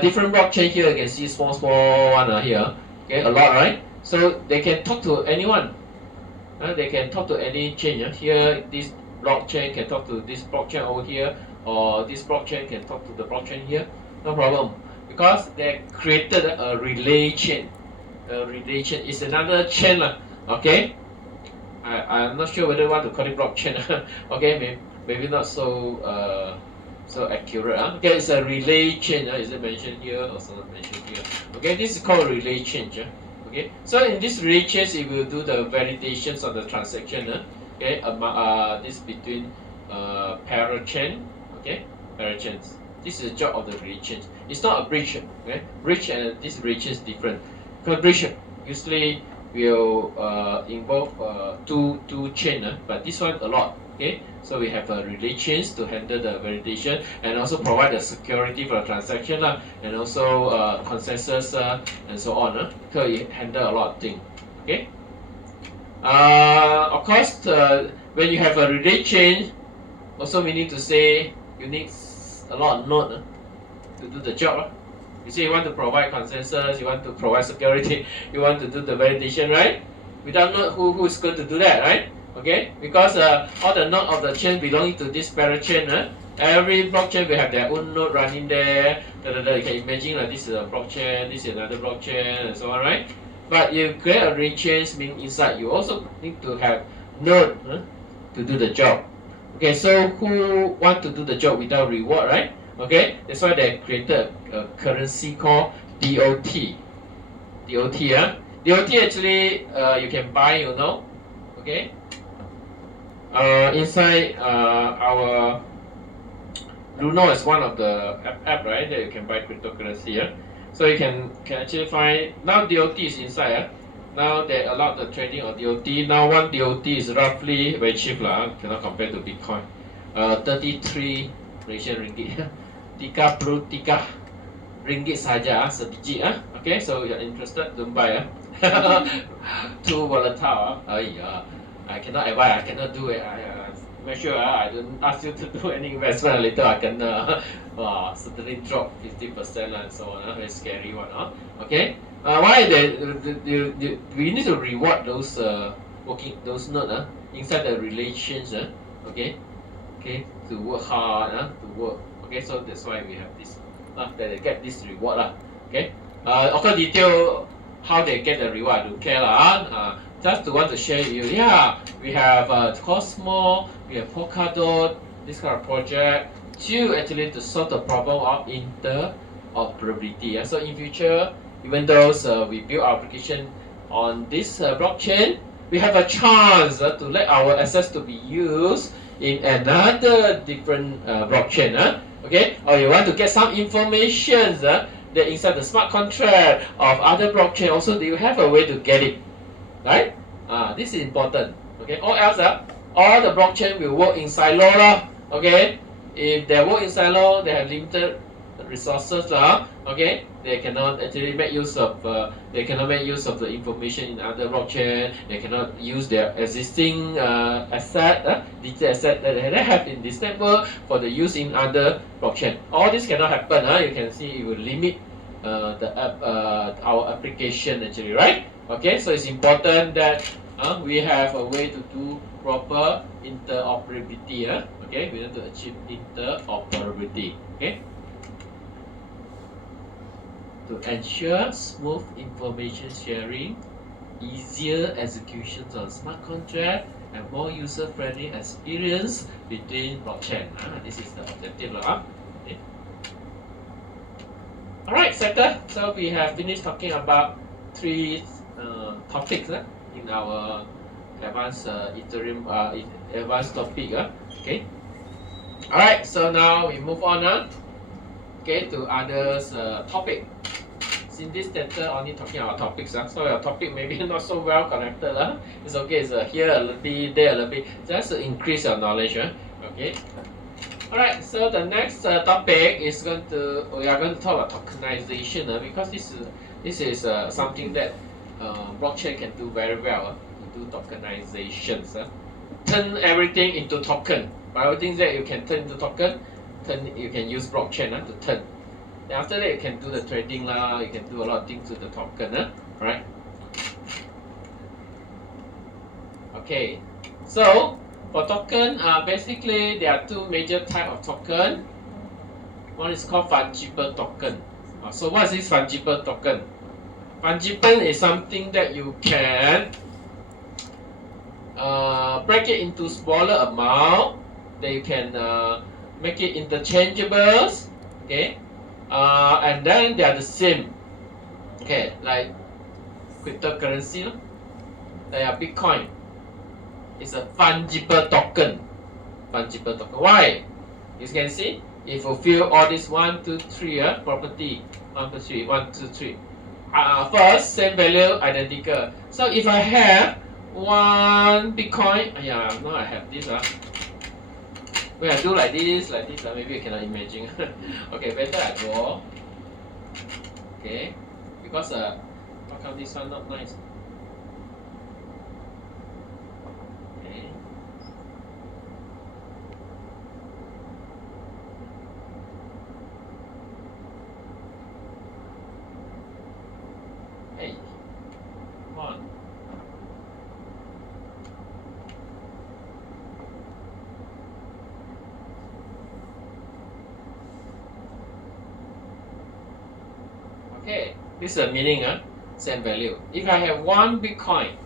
different blockchain here. You can see small one here. Okay, a lot, right? So they can talk to anyone. They can talk to any chain. Here, this blockchain can talk to this blockchain over here, or this blockchain can talk to the blockchain here. No problem, because they created a relay chain. A relay chain is another chain. Okay, I'm not sure whether I want to call it blockchain. Okay, maybe not so so accurate. Okay, it's a relay chain. Is it mentioned here or not mentioned here? Okay, this is called relay chain. Okay, so in this relay chain, it will do the validations of the transaction. Okay, this between parachain. Okay, parachains. This is the job of the relay chain. It's not a bridge. Okay, bridge and this relay chain is different. Because bridge usually will involve two chain, but this one a lot. Okay, so we have relay chains to handle the validation and also provide the security for the transaction and also consensus and so on. So it handle a lot of things. Okay. Of course, when you have a relay chain, also we need to say you need a lot of nodes to do the job. You say you want to provide consensus, you want to provide security, you want to do the validation, right? Without node, who is going to do that, right? Okay, because all the node of the chain belonging to this parachain, every blockchain will have their own node running there. You can imagine this is a blockchain, this is another blockchain, and so on, right? But you create a relay chain, meaning inside you also need to have node to do the job. Okay, so who want to do the job without reward, right? Okay, that's why they created a currency called DOT. DOT, DOT actually you can buy, okay. Inside our Luno is one of the app, right, that you can buy cryptocurrency. So you can actually find now DOT is inside. Now they allow the trading of DOT. Now one DOT is roughly very cheap cannot compare to Bitcoin. 33 Malaysian ringgit. 33 ringgit saja sedikit. Okay, so you're interested, don't buy. Too volatile. I cannot advise, I cannot do it. Make sure I don't ask you to do any investment. Later I can suddenly drop 50% and so on. Very scary one. Okay. Why we need to reward those those nodes inside the relations. Okay. Okay. To work hard. To work. Okay. So that's why we have this. That they get this reward. Okay. Of course, detail how they get the reward, I don't care. Just to want to share with you. Yeah, we have Cosmo, we have Polkadot, this kind of project to actually to solve the problem of interoperability. So in future, even though we build our application on this blockchain, we have a chance to let our access to be used in another different blockchain. Okay, or you want to get some information that inside the smart contract of other blockchain, also you have a way to get it, right? This is important. Okay, or else all the blockchain will work in silo lah. Okay, if they work in silo, they have limited resources lah. Okay, they cannot actually make use of the information in other blockchain. They cannot use their existing digital asset that they have in this network for the use in other blockchain. All this cannot happen. You can see it will limit our application actually, right? Okay, so it's important that we have a way to do proper interoperability. Okay, we need to achieve interoperability. Okay, to ensure smooth information sharing, easier executions on smart contract, and more user-friendly experience between blockchain. This is the objective. Okay. Alright, sector. So we have finished talking about 3 topics in our advanced advanced topic. Okay. Alright, so now we move on. Okay, to others topic. Since this chapter only talking about topics, so your topic maybe not so well connected. It's okay, it's here a little bit, there a little bit, just to increase your knowledge. Okay. Alright, so the next topic is we are going to talk about tokenization, because this is something that blockchain can do very well, to do tokenizations. Turn everything into token. Everything that you can turn into token, you can use blockchain to turn. Then after that, you can do the trading lah. You can do a lot of things with the token, right? Okay, so for token, basically there are 2 major types of token. One is called fungible token. So what is this fungible token? Fungible is something that you can break it into smaller amount. Then you can make it interchangeable. Okay. And then they are the same. Okay, like cryptocurrency, like Bitcoin. It's a fungible token. Fungible token. Why? You can see, it fulfill all these 1, 2, 3 property. 1, 2, 3, 1, 2, 3. First, same value, identical. So if I have 1 Bitcoin, now I have this. When I do like this, maybe you cannot imagine. Okay, better I draw. Okay, because how come this one not nice? Okay. Hey, come on. Okay, this is the meaning, same value. If I have 1 Bitcoin,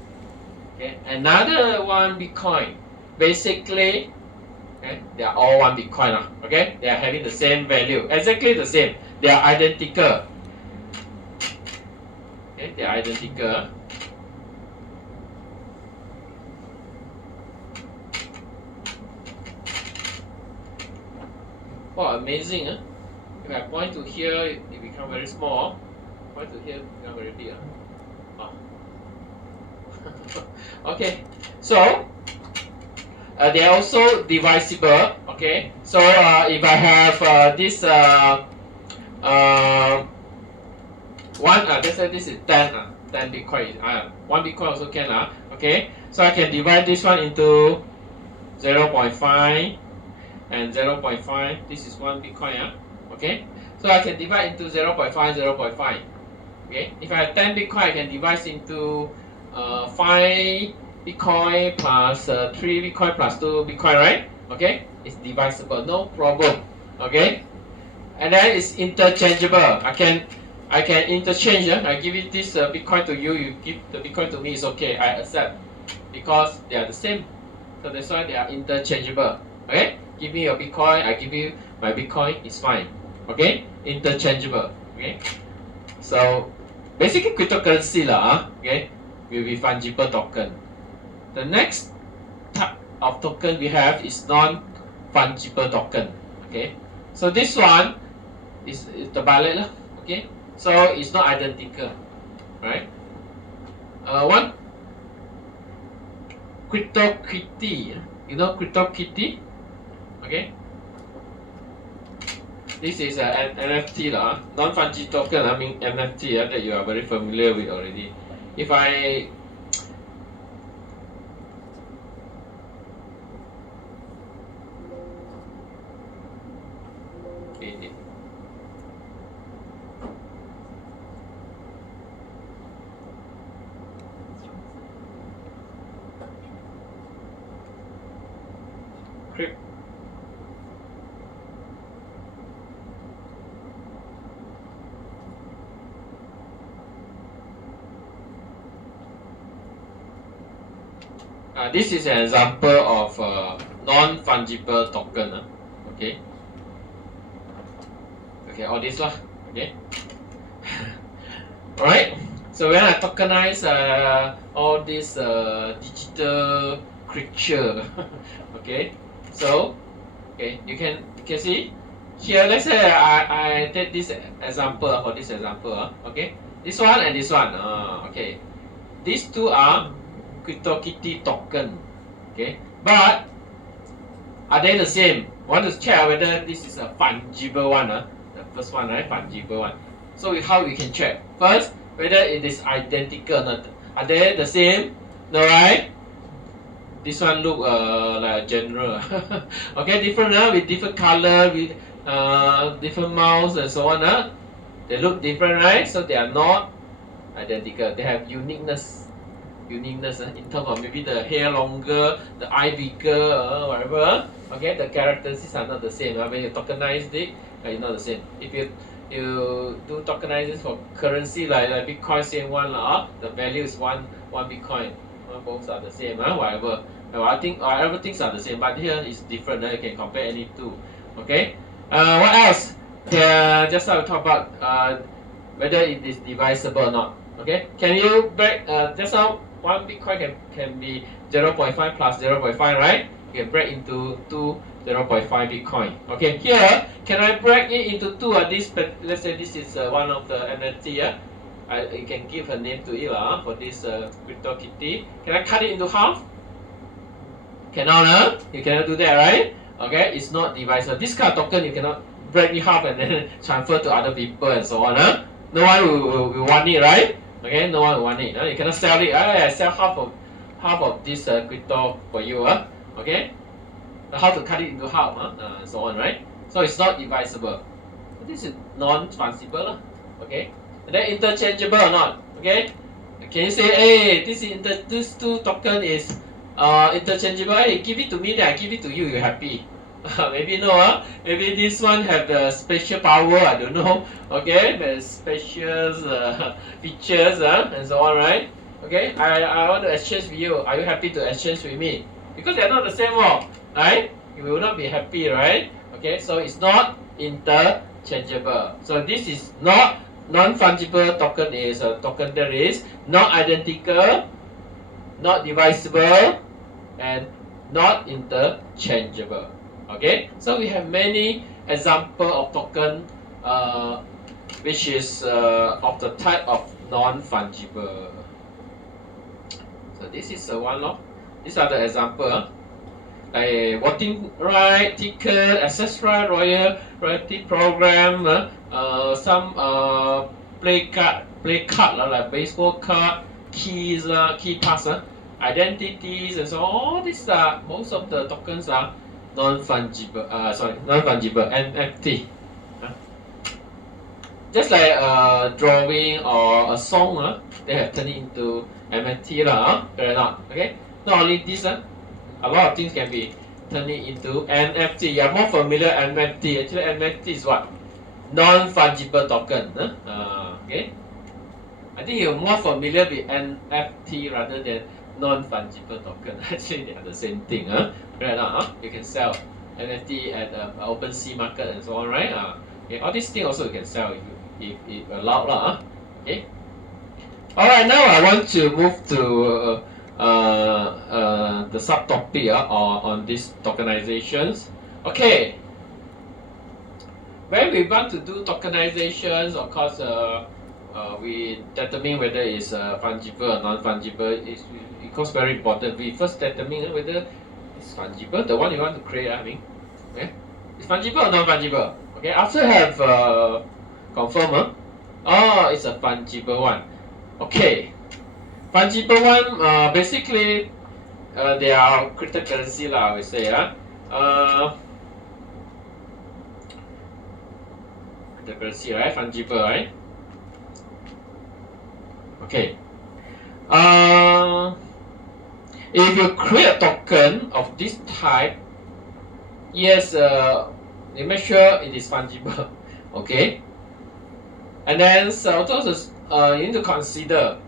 okay, another 1 Bitcoin, basically, okay, they are all 1 Bitcoin, okay, they are having the same value, exactly the same. They are identical. Okay, they are identical. Wow, amazing, If I point to here, it becomes very small. Point to here, become very big. Okay, so they are also divisible. Okay, so if I have this let's say this is 10 Bitcoin. 1 Bitcoin also can. Okay, so I can divide this one into 0.5 and 0.5. This is 1 Bitcoin. Okay, so I can divide into 0.5, 0.5. Okay, if I have 10 Bitcoin, I can divide into 5 Bitcoin plus 3 Bitcoin plus 2 Bitcoin, right? Okay, it's divisible, no problem. Okay, and then it's interchangeable. I can interchange. I give it this Bitcoin to you, you give the Bitcoin to me. It's okay. I accept because they are the same. So that's why they are interchangeable. Okay, give me your Bitcoin, I give you my Bitcoin. It's fine. Okay, interchangeable. Okay, so basically cryptocurrency lah, okay, will be fungible token. The next type of token we have is non-fungible token. Okay, so this one is terbalik lah. Okay, so it's not identical, right? One CryptoKitty, you know CryptoKitty, okay? This is an NFT lah, non-fungible token. I mean NFT that you are very familiar with already. If I this is an example of non-fungible token. Okay. Okay, all this lah. Okay. Alright. So when I tokenize all this digital creature, okay. So okay, you can see here. Let's say I take this example for this example. Okay, this one and this one. Okay, these two are CryptoKitty token, okay, but are they the same? Want to check whether this is a fungible one, the first one, right? Fungible one. So how we can check? First, whether it is identical or not. Are they the same? No, right? This one look like a general, okay, different with different color, with different mouse and so on. They look different, right? So they are not identical. They have uniqueness in terms of maybe the hair longer, the eye bigger, whatever. Okay, the characteristics are not the same. When you tokenize it, it's not the same. If you do tokenize it for currency like Bitcoin, same one, the value is one Bitcoin. Both are the same, whatever. I think everything's are the same, but here is different. You can compare any two. Okay. What else? Just now we talk about whether it is divisible or not. Okay. Can you break? Just now, one Bitcoin can be 0.5 plus 0.5, right? You can break into two 0.5 Bitcoin. Okay, here, can I break it into two of these? Let's say this is one of the NFT. You can give a name to it for this CryptoKitty. Can I cut it into half? Cannot, you cannot do that, right? Okay, it's not divisible. This kind of token you cannot break it half and then transfer to other people and so on. No one will want it, right? Okay, no one will want it. You cannot sell it. I sell half of this crypto for you. Okay, how to cut it into half, and so on, right? So it's not divisible. This is non-fungible, okay. And then interchangeable or not? Okay, can you say, hey, this two token is interchangeable? Hey, give it to me, then I give it to you. You're happy? Maybe no, maybe this one have the special power, I don't know. Okay, the special features and so on, right? Okay, I want to exchange with you. Are you happy to exchange with me? Because they're not the same, right? You will not be happy, right? Okay, so it's not interchangeable. So this is not non-fungible token. Is a token that is not identical, not divisible, and not interchangeable. Okay, so we have many example of token which is of the type of non-fungible. So this is one law. These are the example. Voting right, ticket, access right, royalty program, some play card like baseball card, keys, key pass, identities, and so on. All these are most of the tokens are non-fungible. Non-fungible NFT. Just like a drawing or a song, they have turned it into NFT or not. Okay. Not only this, a lot of things can be turned into NFT. You are more familiar NFT. Actually, NFT is what? Non-fungible token. Okay. I think you're more familiar with NFT rather than non-fungible token. Actually, they are the same thing. Right now, you can sell NFT at OpenSea market and so on, right? Okay. All these things also you can sell if allowed, okay. Alright, now I want to move to the subtopic on these tokenizations. Okay, when we want to do tokenizations, of course, we determine whether it's fungible or non-fungible. It's because very important. We first determine whether it's fungible, the one you want to create. I mean, okay, it's fungible or non-fungible. Okay, after have confirm, oh, it's a fungible one. Okay, fungible one. Basically, they are cryptocurrency lah. I would say, cryptocurrency, right? Fungible, right? Okay. If you create a token of this type, yes, you make sure it is fungible. Okay. And then so also, you need to consider,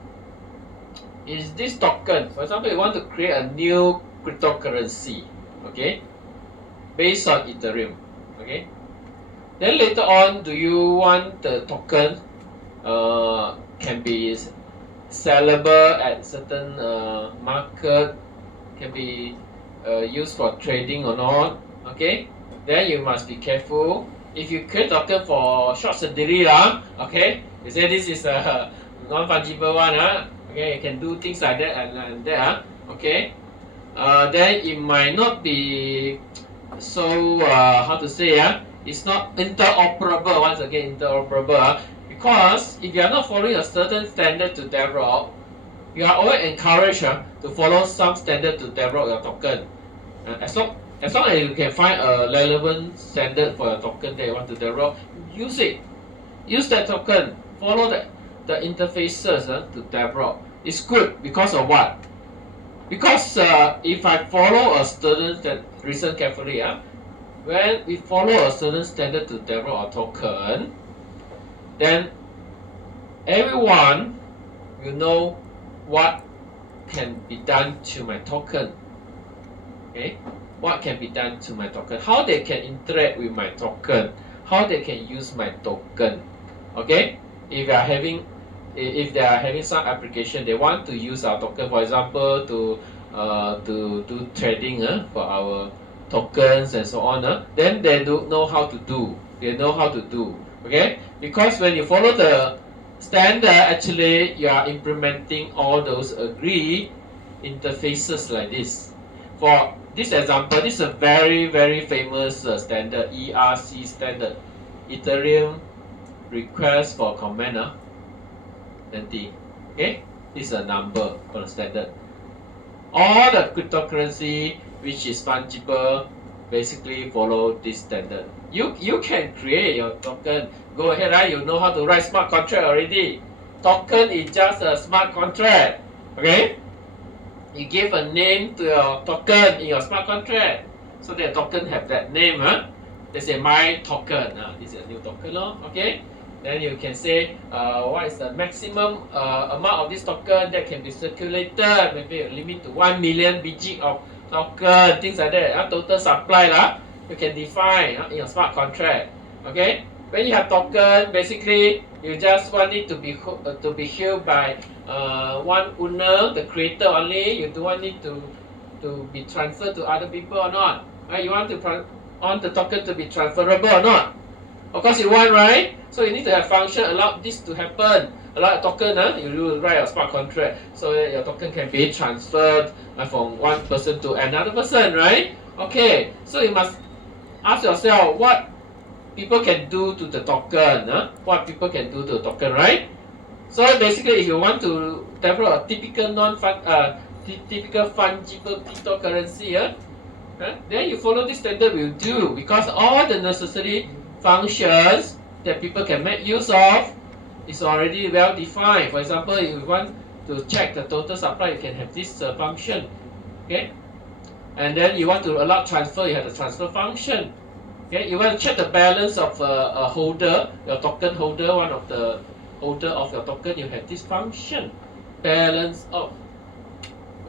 is this token, for example, you want to create a new cryptocurrency, okay, based on Ethereum, okay. Then later on, do you want the token can be sellable at certain market, can be used for trading or not, okay? Then you must be careful. If you create token for short salary, okay, you say this is a non-fungible one, okay, you can do things like that and that, okay. Then it might not be so how to say, it's not interoperable. Once again, interoperable, because if you are not following a certain standard to develop, you are always encouraged to follow some standard to develop your token. As long as you can find a relevant standard for your token that you want to develop, use it. Use that token. Follow the interfaces to develop. It's good because of what? Because if I follow a certain, listen carefully, when we follow a certain standard to develop a token, then everyone will know what can be done to my token. Okay, what can be done to my token? How they can interact with my token? How they can use my token? Okay, if they are having some application, they want to use our token, for example, to do trading for our tokens and so on, then they do know how to do. They know how to do. Okay, because when you follow the standard, actually you are implementing all those agreed interfaces like this. For this example, this is a very famous standard, ERC standard, Ethereum request for comment, NT. Okay, this is a number for the standard. All the cryptocurrency which is fungible basically follow this standard. You can create your token. Go ahead, right? You know how to write smart contract already. Token is just a smart contract. Okay? You give a name to your token in your smart contract, so that token have that name. They say my token. This is a new token, okay? Then you can say what is the maximum amount of this token that can be circulated. Maybe a limit to 1 million BG of token, things like that. Total supply you can define in your smart contract. Okay. When you have token, basically you just want it to be held by one owner, the creator only. You don't want it to be transferred to other people or not. Right? You want the token to be transferable or not? Of course you want, right? So you need to have function allow this to happen. Allow a token, you write a smart contract so that your token can be transferred from one person to another person, right? Okay, so you must ask yourself what people can do to the token. What people can do to the token, right? So basically, if you want to develop a typical typical fungible cryptocurrency, then you follow this standard will do, because all the necessary functions that people can make use of is already well defined. For example, if you want to check the total supply, you can have this function. Okay, and then you want to allow transfer, you have the transfer function. Okay, you want to check the balance of a holder, your token holder, one of the holder of your token, you have this function, balance of.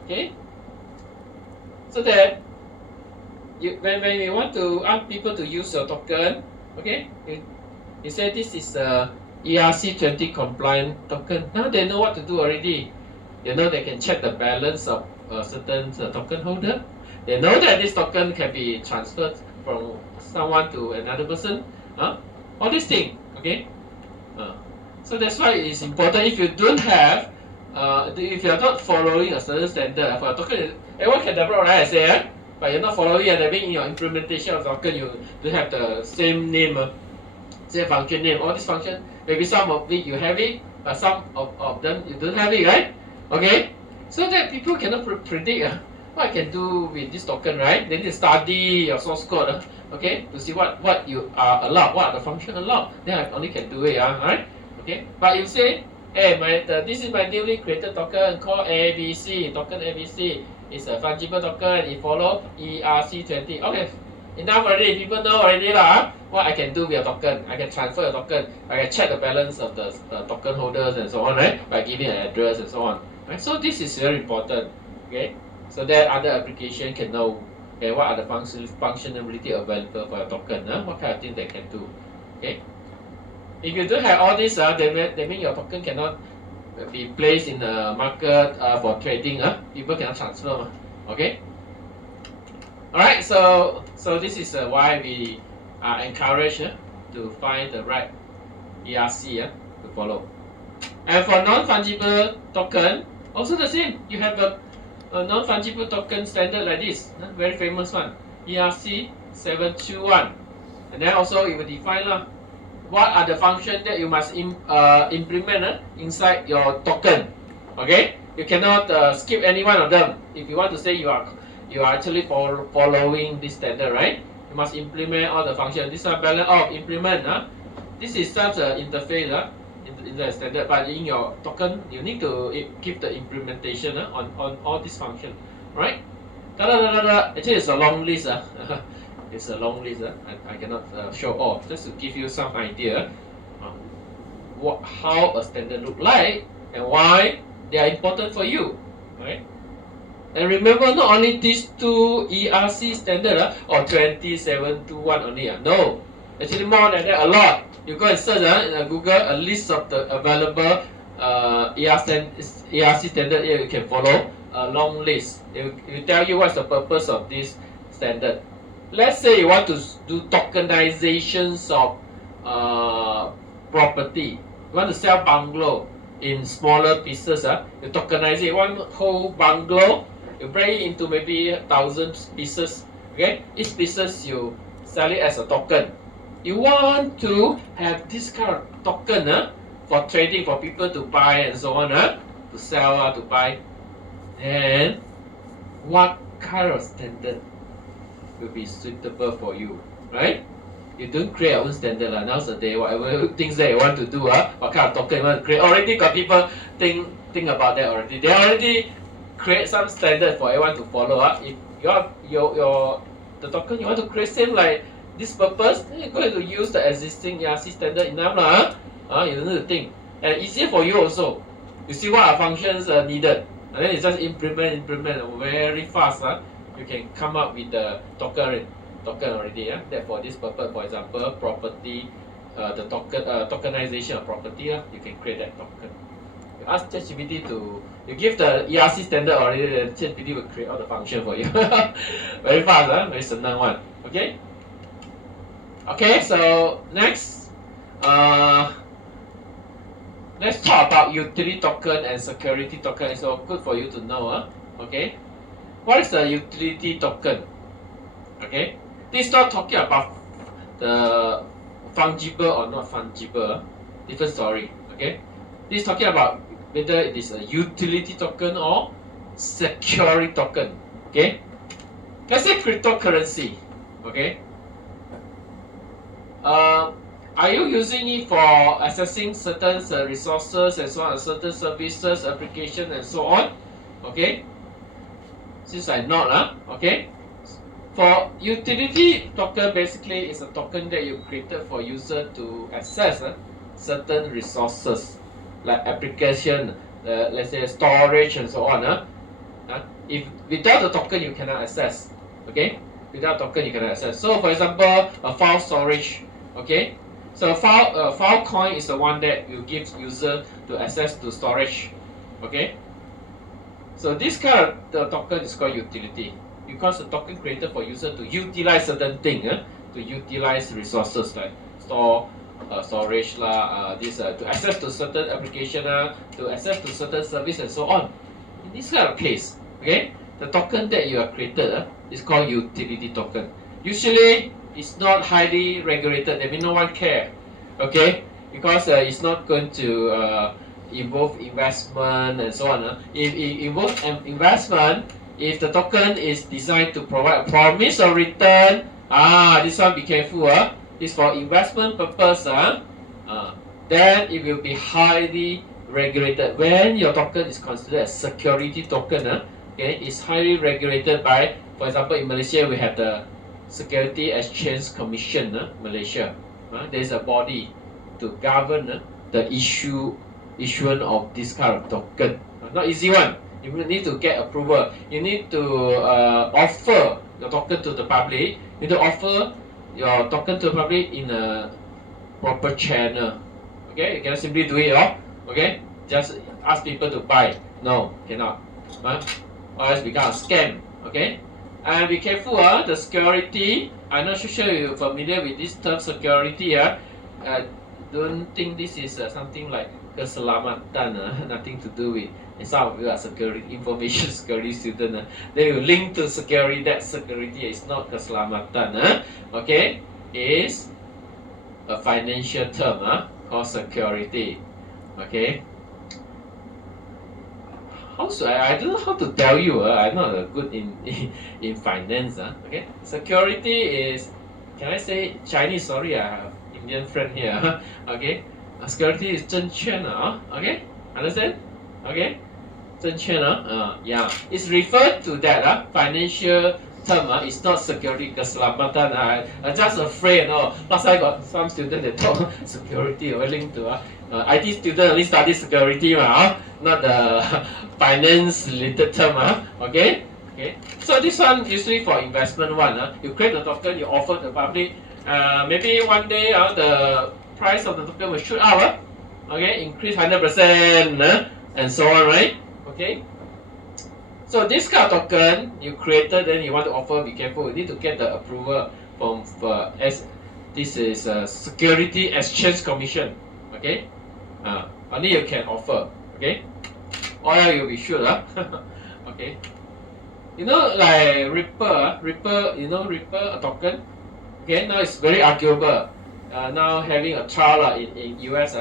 Okay, so that when you want to ask people to use your token, okay, you say this is ERC20 compliant token. Now they know what to do already. They know they can check the balance of a certain token holder. They know that this token can be transferred from someone to another person. All these things. Okay. So that's why it is important. If you don't have, if you are not following a certain standard for a token, everyone can develop, right? I say, but you're not following, that means in your implementation of token, you don't have the same name, same function name. All these functions, maybe some of it you have it, but some of them you don't have it, right? Okay, so that people cannot predict what I can do with this token, right? They need to study your source code, okay, to see what you are allowed, what are the function allowed. Then I only can do it, right? Okay, but you say, hey, this is my newly created token called ABC, token ABC. It's a fungible token. It follow ERC20. Okay, enough already. People know already what I can do with a token. I can transfer a token. I can check the balance of the token holders and so on, right? By giving an address and so on. Right? So this is very important. Okay, so that other application can know, okay, what are the functionality available for a token. What kind of thing they can do. Okay. If you don't have all this, that means your token cannot be placed in the market for trading. People cannot transfer. Okay. Alright, so this is why we are encouraged to find the right ERC to follow. And for non-fungible token, also the same. You have a non-fungible token standard like this, very famous one, ERC721. And then also it will define what are the functions that you must implement inside your token. Okay, you cannot skip any one of them. If you want to say you are actually following this standard, right? You must implement all the functions. This is balance of implement. This is such an interface in the standard, but in your token you need to give the implementation on all these functions, right? Actually, it's a long list. It's a long list. I cannot show all. Just to give you some idea how a standard look like and why they are important for you, right? And remember, not only these two ERC standard or 2721 only. No, actually more than that, a lot. You go and search in Google a list of the available ERC standard here you can follow. A long list. It will tell you what's the purpose of this standard. Let's say you want to do tokenizations of property. You want to sell bungalow in smaller pieces. You tokenize it, one whole bungalow. You break it into maybe 1,000 pieces. Okay, each pieces you sell it as a token. You want to have this kind of token for trading, for people to buy and so on, to sell, to buy. And what kind of standard will be suitable for you, right? You don't create your own standard nowadays. Whatever things that you want to do, what kind of token you want to create, already got people think about that already. They already create some standard for everyone to follow. If you have the token you want to create same like this purpose, then you're going to use the existing ERC standard enough. You don't need to think, and easier for you also. You see what are functions needed, and then you just implement very fast. You can come up with the token already. That for this purpose, for example, property, the tokenization of property. You can create that token. You ask Chp7 you give the ERC standard already, then Chp7 will create all the function for you. Very fast, very senang one. Okay. Okay, so next, let's talk about utility token and security token. It's so good for you to know. Okay. What is a utility token? Okay, this is not talking about the fungible or not fungible, different story. Okay, this is talking about whether it is a utility token or security token. Okay, let's say cryptocurrency. Okay, are you using it for accessing certain resources and so on, certain services, application and so on? Okay. Since I'm not, okay. For utility token, basically it's a token that you created for user to access certain resources like application, let's say storage and so on. If without the token you cannot access. Okay, without token you cannot access. So for example, a file storage. Okay, So file coin is the one that you give user to access to storage. Okay. So this kind of the token is called utility, because the token created for user to utilize certain thing, to utilize resources like storage to access to certain application, to access to certain service and so on. In this kind of case, okay, the token that you have created is called utility token. Usually, it's not highly regulated. That means no one care, okay, because it's not going to involve investment and so on. If it involves investment, if the token is designed to provide a promise of return, this one be careful. It's for investment purpose. Then it will be highly regulated. When your token is considered a security token, okay, it's highly regulated by, for example, in Malaysia we have the Security Exchange Commission, Malaysia. There is a body to govern the issuance of this kind of token. Not easy one. You need to get approval. You need to offer your token to the public. You need to offer your token to the public in a proper channel. Okay, you cannot simply do it, okay? Just ask people to buy. No, cannot. Or else become a scam. Okay? And be careful, the security. I'm not sure you're familiar with this term security. Don't think this is something like keselamatan, nothing to do with. And some of you are security, information security student. They will link to security. That security is not keselamatan. Okay? Is a financial term called security. Okay? How should I don't know how to tell you. I'm not good in finance. Okay? Security is, can I say Chinese? Sorry, I have Indian friend here. Okay? Security is 证券. Okay? Understand? Okay? 证券. Yeah. It's referred to that financial term. It's not security keselamatan. I'm just afraid. Last time I got some students that talk security linked to IT student only study security, not the finance related term. Okay? Okay. So this one usually for investment one. You create the token, you offer to the public. Maybe one day the price of the token will shoot up. Okay, increase 100%, and so on, right? Okay. So this kind of token you created, then you want to offer, be careful. You need to get the approval from this is Security Exchange Commission. Okay. Only you can offer. Okay. Or you'll be sure. Okay. You know, like Ripple, you know Ripple, a token. Okay, now it's very arguable. Now having a trial in US,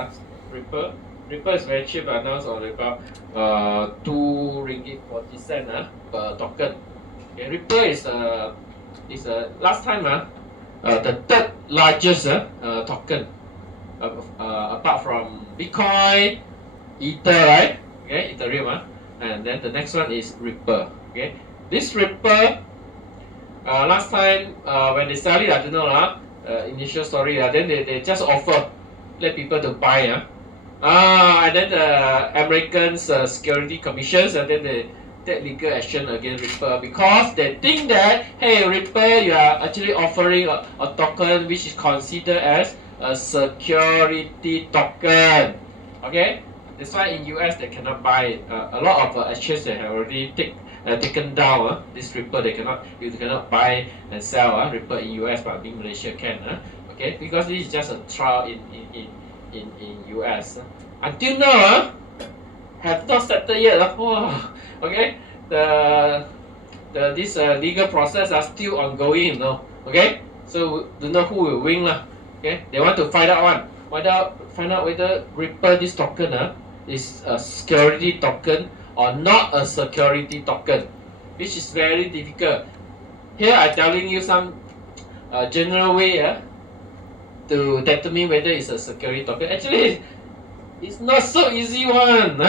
Ripple is very cheap. Now it's only about $2.40 per token. Okay, Ripple is last time the third largest token, apart from Bitcoin, Ether, right? Okay, Ethereum, and then the next one is Ripple. Okay, this Ripple. Last time when they sell it, I don't know initial story. Then they just offer, let people to buy. And then the American Security Commissions, and then they take legal action against Ripple because they think that, hey, Ripple, you are actually offering a token which is considered as a security token. Okay, that's why in US they cannot buy it. A lot of exchanges they have already taken down this Ripple. You cannot buy and sell Ripple in US, but in Malaysia can. Okay, because this is just a trial in US. Until now, have not settled yet. Okay, this legal process are still ongoing. Okay, so don't know who will win. Okay, they want to find out whether Ripple, this token is a security token or not a security token, which is very difficult. Here I'm telling you some general way to determine whether it's a security token. Actually, it's not so easy one.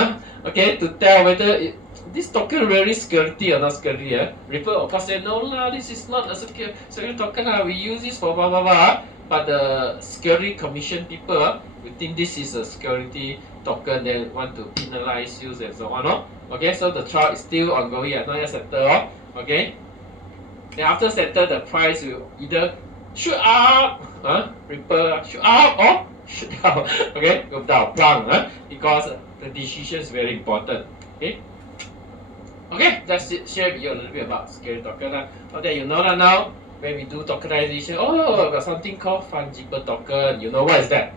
Okay, to tell whether this token really security or not security. Ripple of course say no this is not a security token. We use this for blah blah blah. But the security commission people we think this is a security token. They want to penalize you and so on. Okay, so the trial is still ongoing. Not yet settled. Okay. Then after settle, the price will either shoot up, Ripple, shoot up or shoot down, okay, go down, plunk, because the decision is very important, okay. Okay, that's it. Share with you a little bit about scary token. Okay, you know that now. When we do tokenization, oh, got something called fungible token. You know what is that?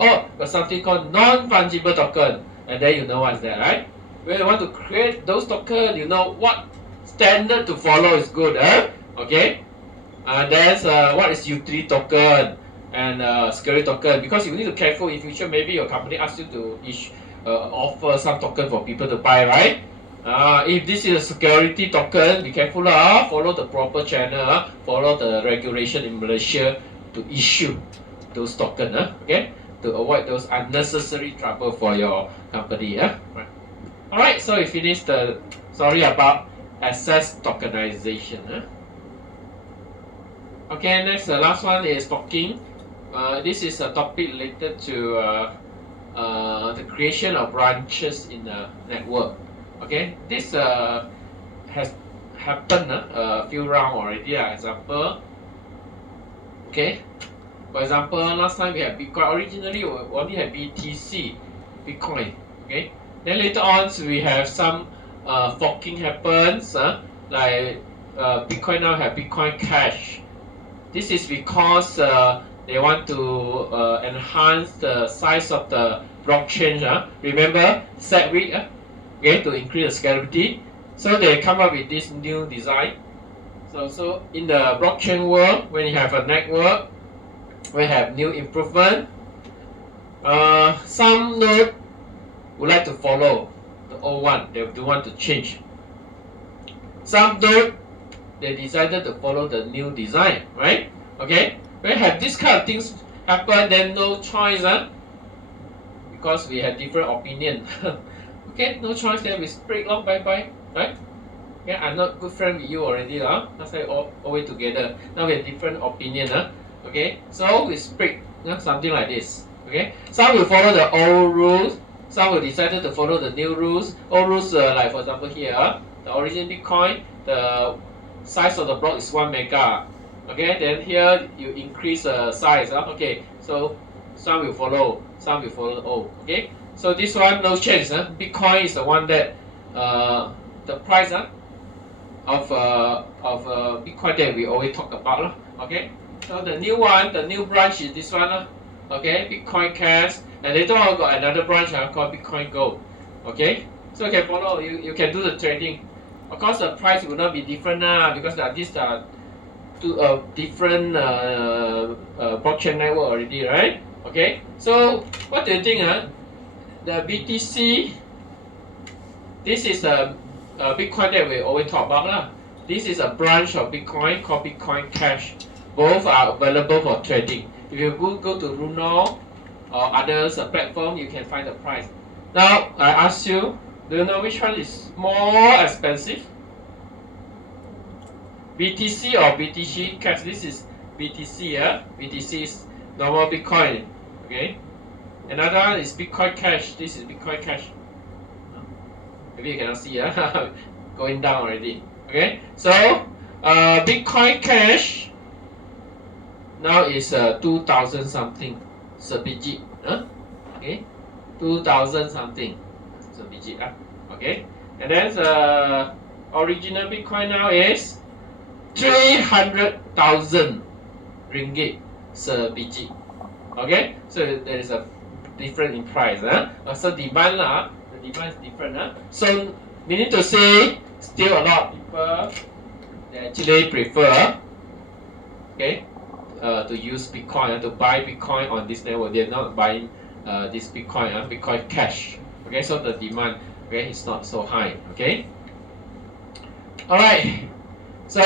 Oh, got something called non-fungible token, and then you know what is that, right? When you want to create those tokens, you know what standard to follow is good, Okay. There's what is utility token and security token, because you need to be careful in future. Maybe your company asks you to offer some token for people to buy, right? If this is a security token, be careful lah. Follow the proper channel, follow the regulation in Malaysia to issue those tokens, okay? To avoid those unnecessary trouble for your company, Right. Alright, so we finished the story about access tokenization, Okay, next, the last one is forking. This is a topic related to the creation of branches in the network. Okay, this has happened a few rounds already. Example, okay. For example, last time we had Bitcoin. Originally, we only had BTC, Bitcoin. Okay. Then later on, so we have some forking happens. Like Bitcoin now have Bitcoin Cash. This is because they want to enhance the size of the blockchain. Remember, SegWit, okay, to increase the scalability. So they come up with this new design. So in the blockchain world, when you have a network, we have new improvement. Some node would like to follow the old one. They don't want to change. Some node, they decided to follow the new design, right? Okay, when you have this kind of things happen, then no choice, because we have different opinion. Okay, no choice, then we split off, bye-bye, right? Okay, I'm not good friend with you already, Let's say all way together. Now we have different opinion, Okay, so we split, something like this. Okay, some will follow the old rules, some will decide to follow the new rules. Old rules, like for example here, the original Bitcoin, the size of the block is 1 mega. Okay, then here you increase the size. Okay, so some will follow the old. Okay, so this one no change. Bitcoin is the one that the price of Bitcoin that we always talk about. Okay, so the new one, the new branch is this one. Okay, Bitcoin Cash, and later on got another branch called Bitcoin Gold. Okay, so you can follow. You can do the trading. Of course, the price will not be different because these are two different blockchain network already, right? Okay, so what do you think? The BTC, this is a Bitcoin that we always talk about. This is a branch of Bitcoin called Bitcoin Cash. Both are available for trading. If you go to Luno or others platform, you can find the price. Now I ask you, do you know which one is more expensive? BTC or BTC Cash? This is BTC, BTC is normal Bitcoin, okay? Another one is Bitcoin Cash. This is Bitcoin Cash. Maybe you cannot see, going down already. Okay, so Bitcoin Cash now is 2,000 something sebiji, okay, 2,000 something sebiji, okay, and then the original Bitcoin now is 300,000 ringgit sebiji. Okay, so there is a different in price. So demand the demand is different. So meaning to say, still a lot of people they actually prefer, okay, to use Bitcoin, to buy Bitcoin on this network. They're not buying this Bitcoin, Bitcoin Cash. Okay, so the demand, okay, is not so high. Okay. All right. So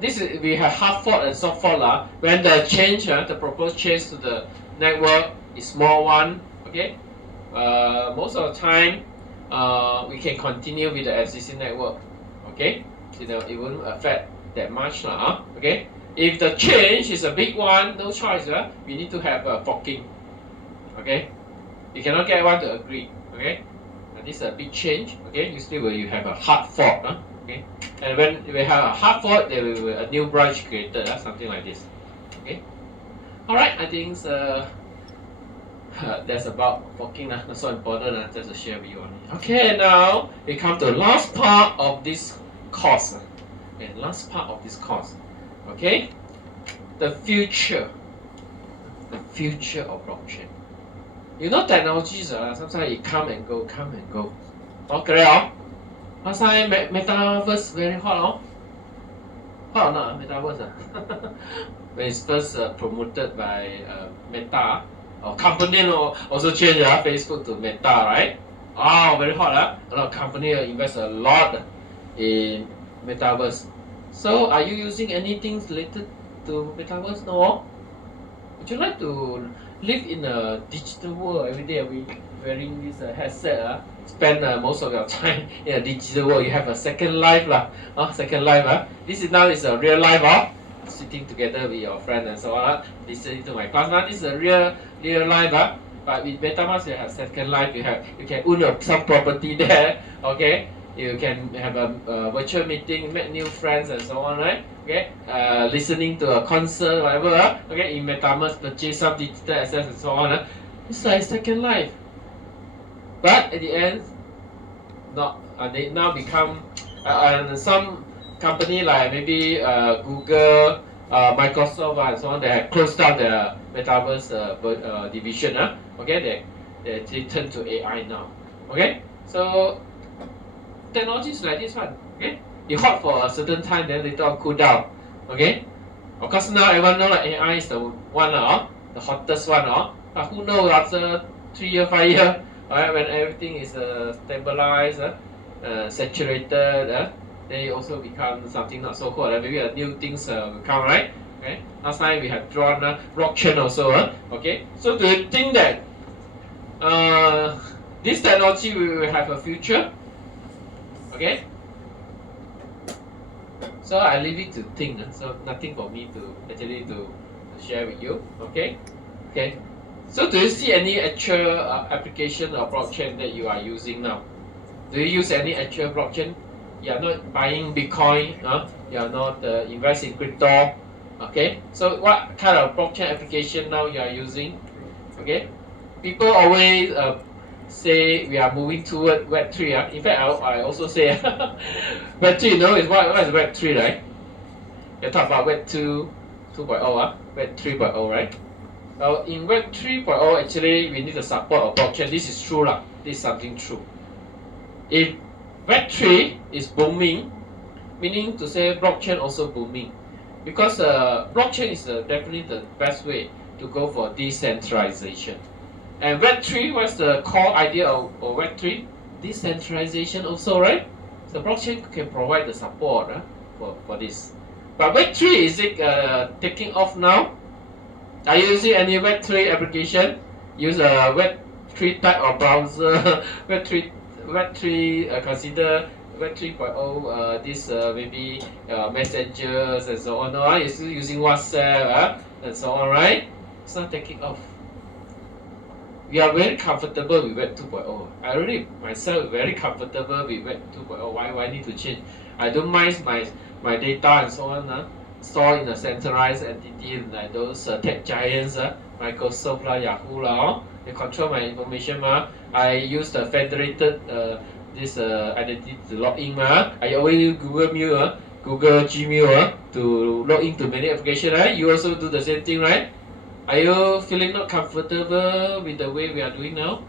this is, we have hard fork and soft fork. When the change, the proposed change to the network is small one. Okay. Most of the time, we can continue with the existing network. Okay. So it won't affect that much. Okay. If the change is a big one, no choice. We need to have a forking. Okay. You cannot get one to agree. Okay. And this is a big change. Okay. You still will have a hard fork. Okay. And when we have a hard fork, there will be a new branch created, something like this. Okay. All right. I think that's about talking. Not so important. Just to share with you only. Okay. Now we come to the last part of this course. Okay. Last part of this course. Okay. The future. The future of blockchain. You know technologies. Sometimes it come and go. Come and go. Okay. Last time metaverse very hot. Hot or not? Metaverse. When it's first promoted by Meta, or company also change Facebook to Meta, right? Oh, very hot. A lot of company invest a lot in Metaverse. So, are you using anything related to Metaverse? No. Would you like to live in a digital world every day? We wearing this headset. Spend most of your time in a digital world. You have a second life second life. This is now is a real life sitting together with your friend and so on, listening to my class. Now this is a real life. But with MetaMask you have second life. You can own some property there. Okay, you can have a virtual meeting, make new friends and so on, right? Okay, listening to a concert, whatever. Okay, in MetaMask purchase some digital assets and so on. It's like second life. But at the end, not they now become some company like maybe Google, Microsoft and so on. They have closed down their metaverse division. Okay, they turn to AI now. Okay, so technology is like this one. Okay, it hot for a certain time, then later on cool down. Okay, of course now everyone know that AI is the one the hottest one. But who knows after 3 years, 5 years, when everything is stabilized, saturated, they also become something not so hot. Maybe new things will come, right? Okay. Last time we have drawn blockchain also. Okay. So do you think that this technology will have a future? Okay. So I leave it to think. So nothing for me to actually to share with you. Okay. Okay. So do you see any actual application of blockchain that you are using now? Do you use any actual blockchain? You are not buying Bitcoin. You are not investing in crypto. Okay. So what kind of blockchain application now you are using? Okay. People always say we are moving toward Web3. In fact, I also say Web3. You know, is what is Web3, right? You talk about Web2, 2.0, Web 3.0, right? In Web 3.0, actually, we need the support of blockchain. This is true. This is something true. If Web 3 is booming, meaning to say blockchain also booming. Because blockchain is definitely the best way to go for decentralization. And Web 3, what's the core idea of Web 3? Decentralization also, right? So blockchain can provide the support for this. But Web 3, is it taking off now? Are you using any Web 3 application? Use a Web 3 type of browser. Web 3 consider Web 3.0 this maybe messengers and so on. No, you're still using WhatsApp and so on, right? It's not taking off. We are very comfortable with Web 2.0. I really myself very comfortable with Web 2.0. Why need to change? I don't mind my data and so on. Store in a centralized entity like those tech giants, Microsoft, Yahoo, they control my information. I use the federated this identity to log in. I always use Google Mail, Google Gmail to log into many applications. Right? You also do the same thing, right? Are you feeling not comfortable with the way we are doing now?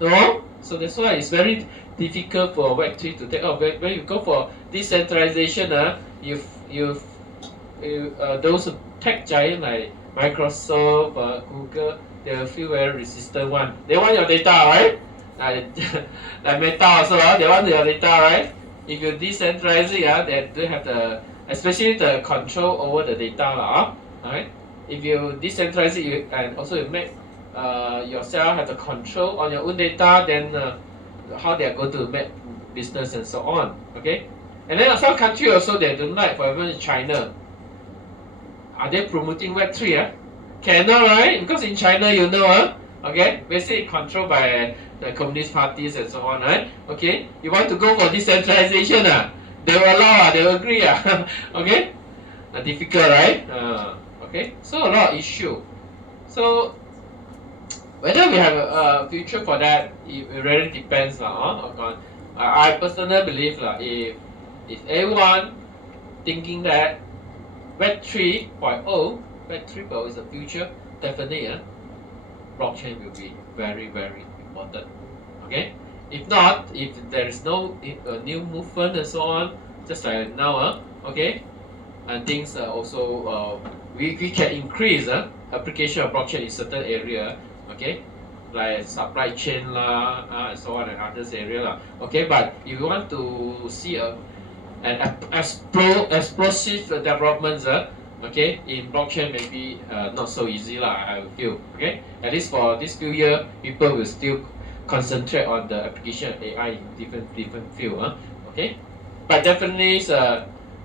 No? So that's why it's very difficult for Web3 to take off. When you go for decentralization, those tech giants like Microsoft, Google, they will feel very resistant one. They want your data, right? Like Meta also, they want your data, right? If you decentralize it, they do have especially the control over the data, right? If you decentralize it, and also you make yourself have the control on your own data, then how they are going to make business and so on, okay? And then some countries also they don't like, for example China. Are they promoting Web 3? Cannot, right? Because in China, you know, okay, basically controlled by the communist parties and so on, right? Okay, you want to go for decentralization, they will allow, they will agree, okay? Difficult, right? Okay, so a lot of issue. So whether we have a future for that, it really depends on. I personally believe if everyone thinking that Web 3.0, Web 3.0 is the future, definitely blockchain will be very, very important. Okay, if not, if there is no new movement and so on, just like now, okay, and things also we can increase application of blockchain in certain area, okay, like supply chain lah, and so on and others area lah. Okay, but if you want to see an explosive developments, okay, in blockchain maybe not so easy lah. I feel, okay. At least for this few years, people will still concentrate on the application of AI in different field, okay. But definitely,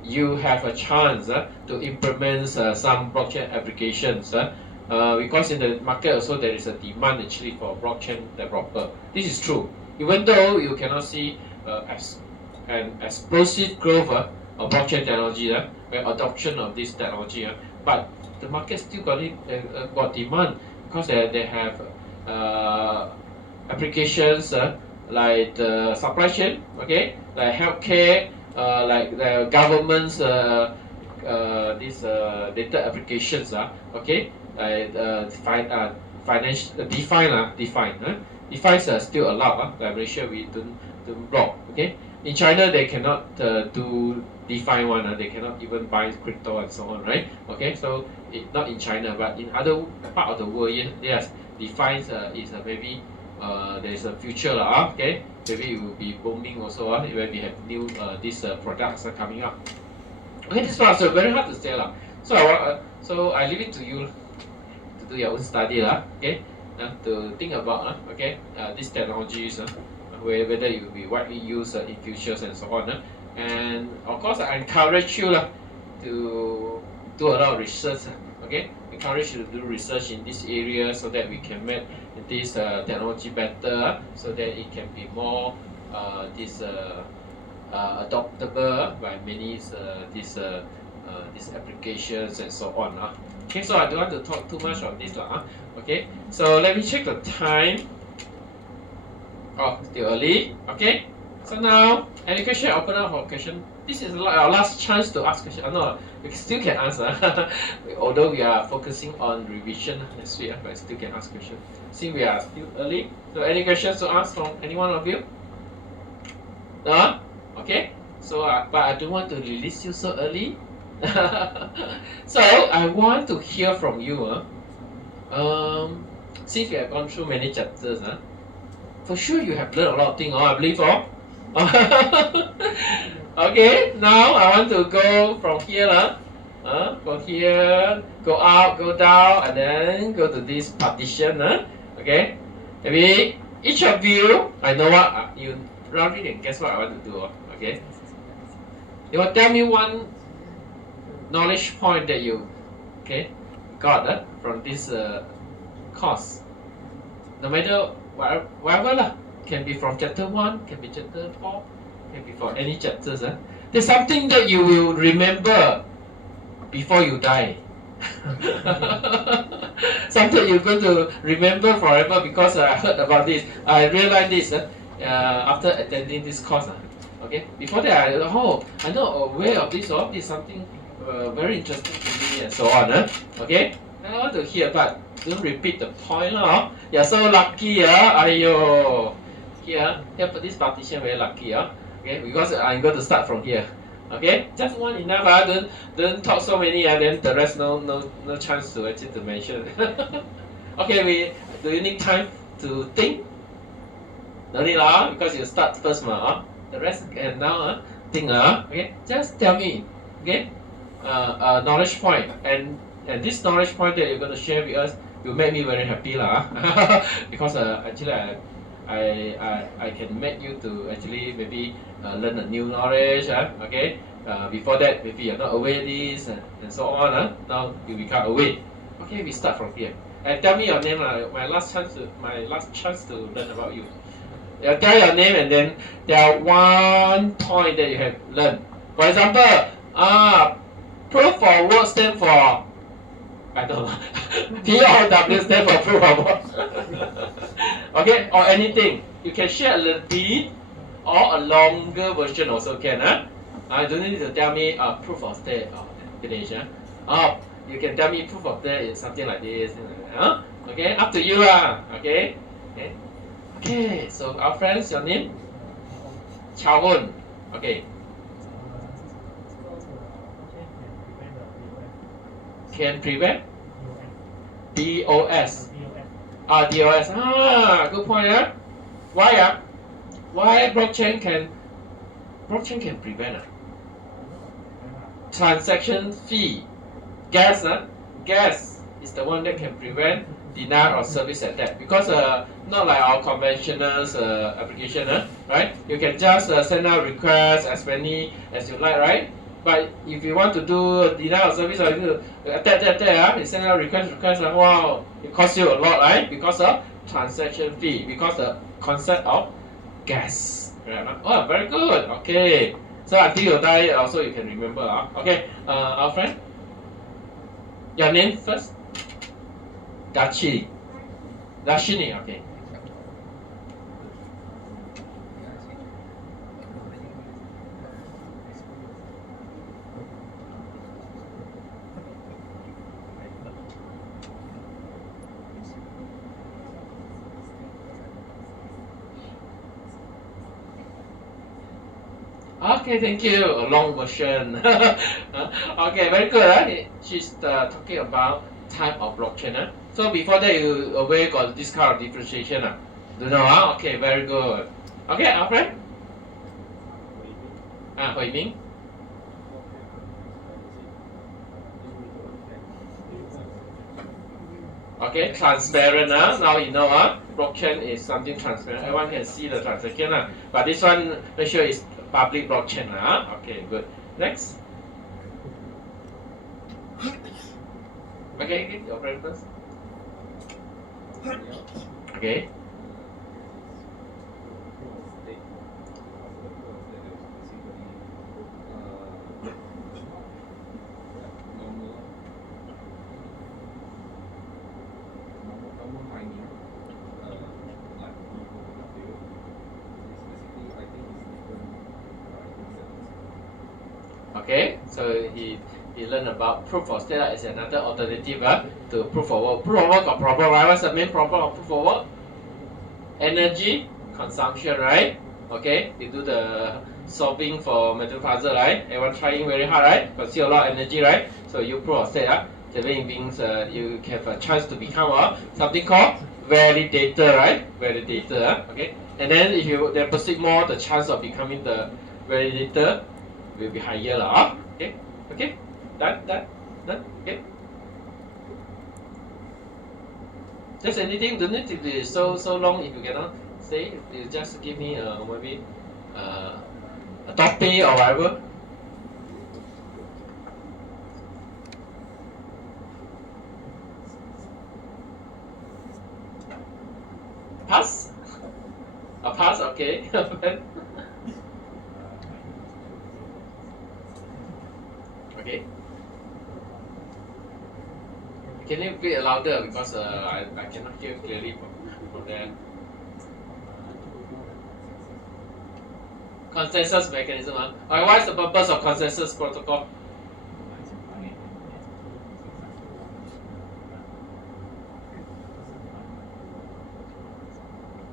you have a chance to implement some blockchain applications. Because in the market also there is a demand actually for blockchain developer. This is true. Even though you cannot see an explosive growth of blockchain technology, adoption of this technology, but the market still got demand because they have applications like the supply chain, okay, like healthcare, like the government's these data applications, okay, like financial DeFi is still allowed. Like Malaysia we don't block, okay. In China they cannot do DeFi one, they cannot even buy crypto and so on, right? Okay, so not in China, but in other part of the world, yes, DeFi is maybe there is a future lah, okay. Maybe it will be booming also when we have new these products coming up. Okay, this one so very hard to say lah. So I leave it to you to do your own study lah, okay. To think about okay, these technologies, whether it will be widely used in futures and so on. And of course, I encourage you to do a lot of research. Okay, encourage you to do research in this area so that we can make this technology better, so that it can be more adoptable by many these applications and so on. Okay, so I don't want to talk too much on this okay, so let me check the time. Oh, still early. Okay, so now any question? Open up for question. This is our last chance to ask question. No, we still can answer. Although we are focusing on revision next week, but still can ask question. See, we are still early. So any questions to ask from any one of you? No? Okay. So, but I don't want to release you so early. So I want to hear from you. Since you have gone through many chapters, for sure you have learned a lot of things. I believe. Okay, now I want to go from here. Go here, go up, go down, and then go to this partition. Okay, maybe each of you, I know what you roughly can guess what I want to do. Okay, you will tell me one knowledge point that you got from this course. No matter whatever lah, can be from chapter 1, can be chapter 4, can be from any chapters. There's something that you will remember before you die. Something you're going to remember forever because I heard about this. I realized this after attending this course. Okay, before that I know aware of this. This is something very interesting to me and so on. Okay, I want to hear, but don't repeat the point. You're so lucky. Ayo. Here for this partition, very lucky. Okay, because I'm going to start from here. Okay, just one enough. Don't talk so many. Then the rest no chance to actually to mention. Okay, do you need time to think? No need because you start first The rest can now think. Okay, just tell me. Okay, knowledge point, and this knowledge point that you're going to share with us will make me very happy because actually I can make you to actually maybe learn a new knowledge. Okay, before that maybe you're not aware of this and so on. Now you become aware. Okay, we start from here. And tell me your name. My last chance to learn about you. Tell your name and then tell one point that you have learned. For example, proof of work stand for I don't know. POW stands for proof of work. Okay, or anything. You can share a little bit or a longer version also can. I don't need to tell me proof of stay or finish. Oh, you can tell me proof of stay is something like this. Okay, up to you. Okay. Okay. Okay, so our friends, your name? Chawun. Okay. Can prevent? DOS. DOS. Good point. Why? Why blockchain can prevent transaction fee? Gas. Gas is the one that can prevent denial of service attack because not like our conventional application, right? You can just send out requests as many as you like, right? But if you want to do denial of service or you attack, you send out request, wow, it costs you a lot, right? Because of transaction fee, because the concept of gas. Right? Oh, very good. Okay. So until you die, also you can remember. Okay, our friend, your name first. Dashini. Okay. Okay, thank you. A long version. Okay, very good. She's talking about type of blockchain. So before that, you aware got this kind of differentiation. Do you know? Okay, very good. Okay, our friend. Hui Ming. Okay, transparent. Now you know. Blockchain is something transparent. Everyone can see the transaction. But this one, make sure it's public blockchain. Okay, good. Next. Okay, your friend first. Okay. Okay, so he learned about proof of stake as another alternative to proof of work. Proof of work got problem, right? What's the main problem of proof of work? Energy consumption, right? Okay, you do the solving for mathematical puzzle, right? Everyone trying very hard, right? Consume a lot of energy, right? So you proof of stake, that means you have a chance to become something called validator, right? Validator, okay. And then if you deposit more, the chance of becoming the validator will be higher, Okay. Done. Okay. Just anything. Don't need to be so long. If you cannot say, you just give me maybe a topic or whatever. Pass. A pass. Okay. Okay. Can you be louder because I cannot hear clearly from there. Consensus mechanism. What is the purpose of consensus protocol?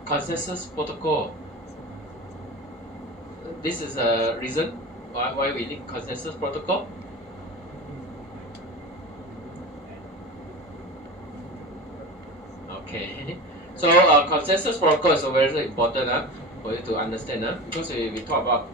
Consensus protocol. This is a reason why we need consensus protocol. Okay, so consensus protocol is very important for you to understand because we talk about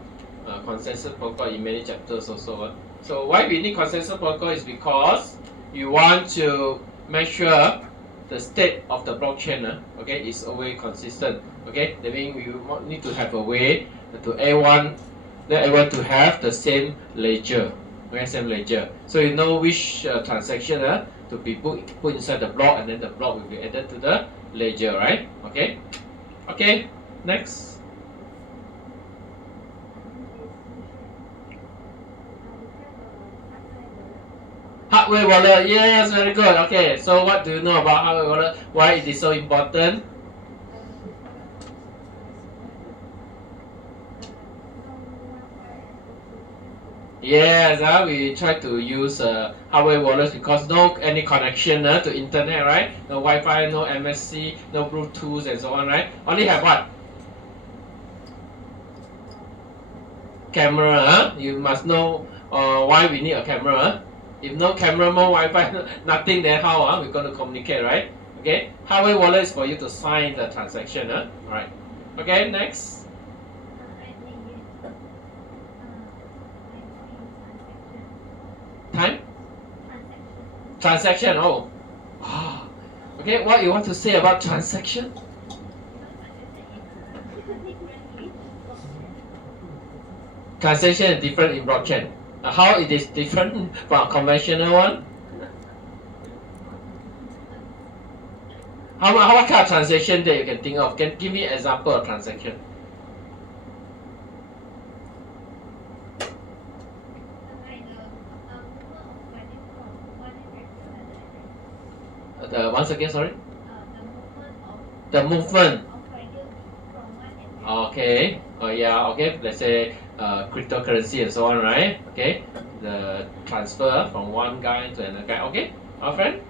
consensus protocol in many chapters also. So why we need consensus protocol is because you want to make sure the state of the blockchain okay, is always consistent. Okay, that means you need to have a way to everyone to have the same ledger. Okay, same ledger. So you know which transaction to be put inside the block, and then the block will be added to the ledger, right? Okay. Okay. Next. Hardware wallet, yes, very good. Okay, so what do you know about hardware wallet? Why it is so important? Yes, we try to use hardware wallets because no any connection to internet, right? No Wi-Fi, no MSC, no Bluetooth, and so on, right? Only have what? Camera. You must know why we need a camera. If no camera, no Wi-Fi, nothing, then how we're going to communicate, right? Okay. Hardware wallet is for you to sign the transaction. All right. Okay. Next. Time. Transaction. Oh. Okay. What you want to say about transaction? Transaction is different in blockchain. How it is different from a conventional one? What kind of transaction that you can think of? Can give me an example of transaction? Once again, sorry. The movement. Okay. Oh yeah. Okay. Let's say cryptocurrency and so on, right? Okay. The transfer from one guy to another guy. Okay. Our friend.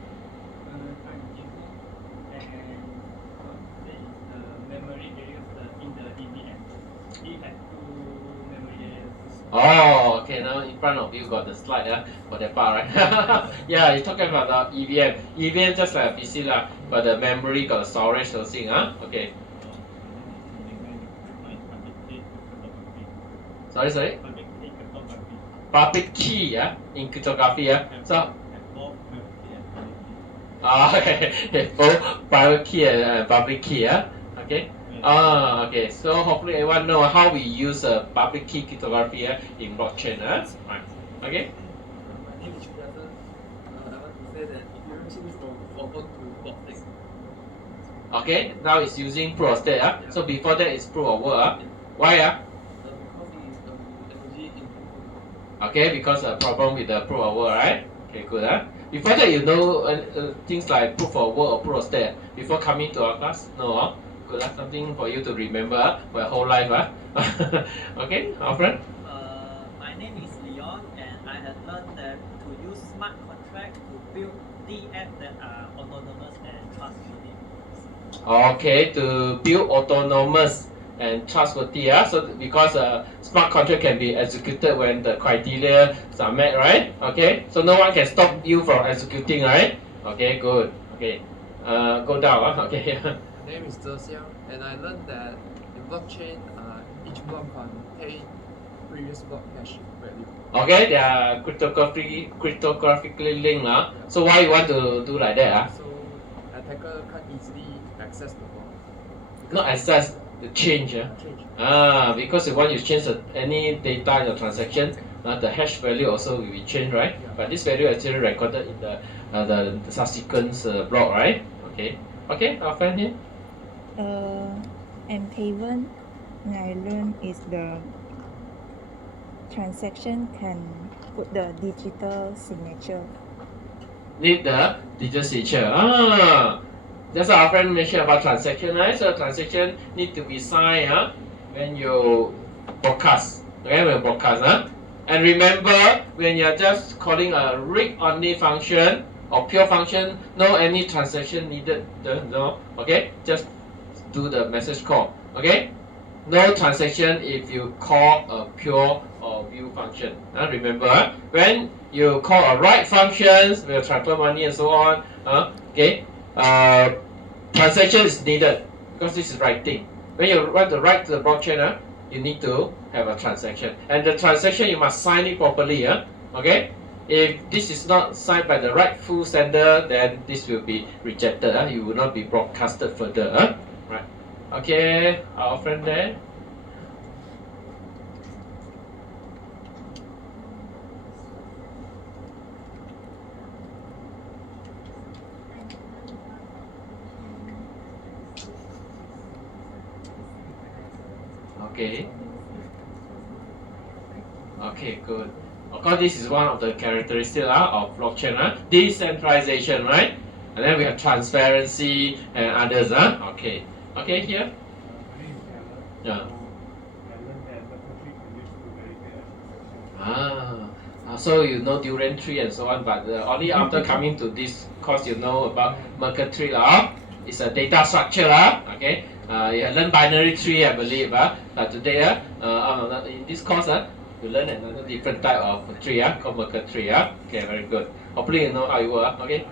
Oh, okay. Now in front of you got the slide for that part, right? Yeah, you're talking about the EVM. EVM just like a PC lah, but the memory got storage those thing, Okay. Sorry. Public key, in cryptography, So. Okay. Both private key and public key, Okay. Okay. So hopefully everyone know how we use public key cryptography in blockchain, Right. Okay. My name is Chp7. I want to say that Ethereum changes from work to block stake. Okay. Now it's using proof of stake, So before that it's proof of work, Why, Because it is energy input. Okay, because a problem with the proof of work, right? Okay, good, Before that, you know things like proof of work or proof of stake before coming to our class? No, Good, something for you to remember for your whole life, Okay, our friend? My name is Leon, and I have learned that to use smart contract to build DApp that are autonomous and trustworthy. Okay, to build autonomous and trustworthy, So because smart contract can be executed when the criteria are met, right? Okay, so no one can stop you from executing, right? Okay, good. Okay, go down, Okay. My name is Zhe and I learned that in blockchain, each block contains previous block hash value. Okay, they are cryptographically linked, So why you want to do like that, So attacker can't easily access the block. Not access, the change, Change. Because if once you change any data in your transaction, the hash value also will be changed, right? Yeah. But this value actually recorded in the subsequent block, right? Okay, our friend here. Chp7 I learned is the transaction can put the digital signature. Need the digital signature. That's what our friend mentioned about transaction, right? So transaction need to be signed when you broadcast. Okay, when you broadcast, And remember, when you're just calling a read-only function or pure function, no any transaction needed. No, okay? Just do the message call. Okay? No transaction if you call a pure or view function. Remember, when you call a write functions, will transfer money and so on. Okay? Transaction is needed because this is writing. When you want to write to the blockchain, you need to have a transaction. And the transaction, you must sign it properly. Okay? If this is not signed by the rightful sender, then this will be rejected. You will not be broadcasted further. Right. Okay, our friend there. Okay. Okay, good. Of course, this is one of the characteristics of blockchain, decentralization, right? And then we have transparency and others. Okay, okay, here. Yeah. So you know Durian tree and so on, but only after coming to this course you know about Merkle tree It's a data structure okay. You learn binary tree, I believe. Today in this course you learn another different type of tree called Merkle tree. Okay, very good. Hopefully you know how it works. Okay.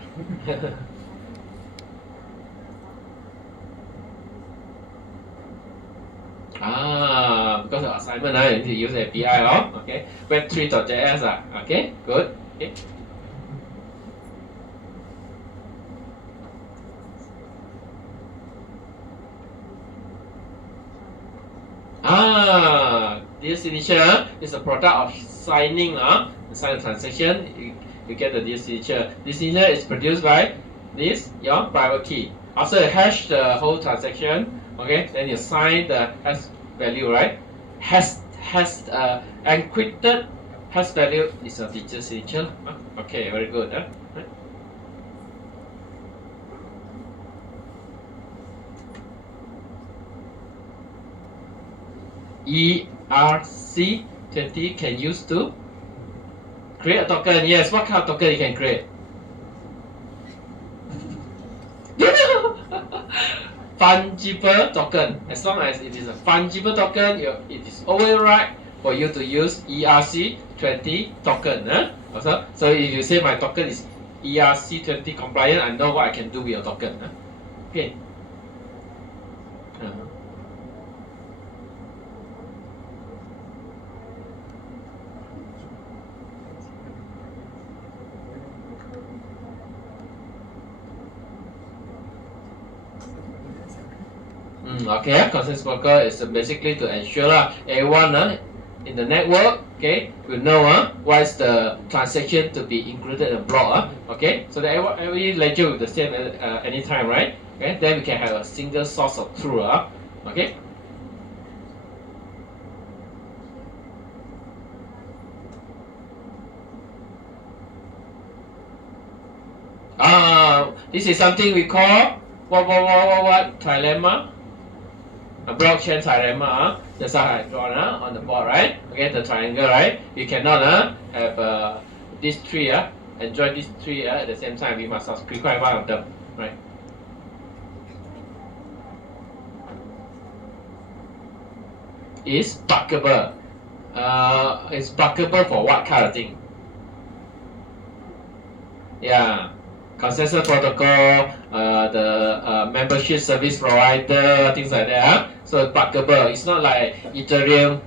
Because of assignment, you need to use API. Okay. Web3.js. Okay, good. Okay. This signature is a product of signing. Sign a transaction, you get the this signature. This signature is produced by this your private key. After you hash the whole transaction, okay, then you sign the hash value, right? Has encrypted hash value is a digital signature. Okay, very good. Right? ERC20 can use to create a token. Yes, what kind of token you can create? Fungible token. As long as it is a fungible token, it is always right for you to use ERC20 token. So if you say my token is ERC20 compliant, I know what I can do with your token. Okay. Okay, consensus broker is basically to ensure everyone in the network, okay, will know what is the transaction to be included in the block. Okay, so that every ledger will be the same anytime, right? Okay, then we can have a single source of truth. Okay. This is something we call what trilemma? A blockchain trilemma. Just how I drawn on the board, right? Okay, the triangle, right? You cannot have this tree enjoy this tree at the same time. We must subscribe one of them, right? Is buckable. It's buckable for what kind of thing? Yeah. Consensus protocol, the membership service provider, things like that. So it's buckable. It's not like Ethereum.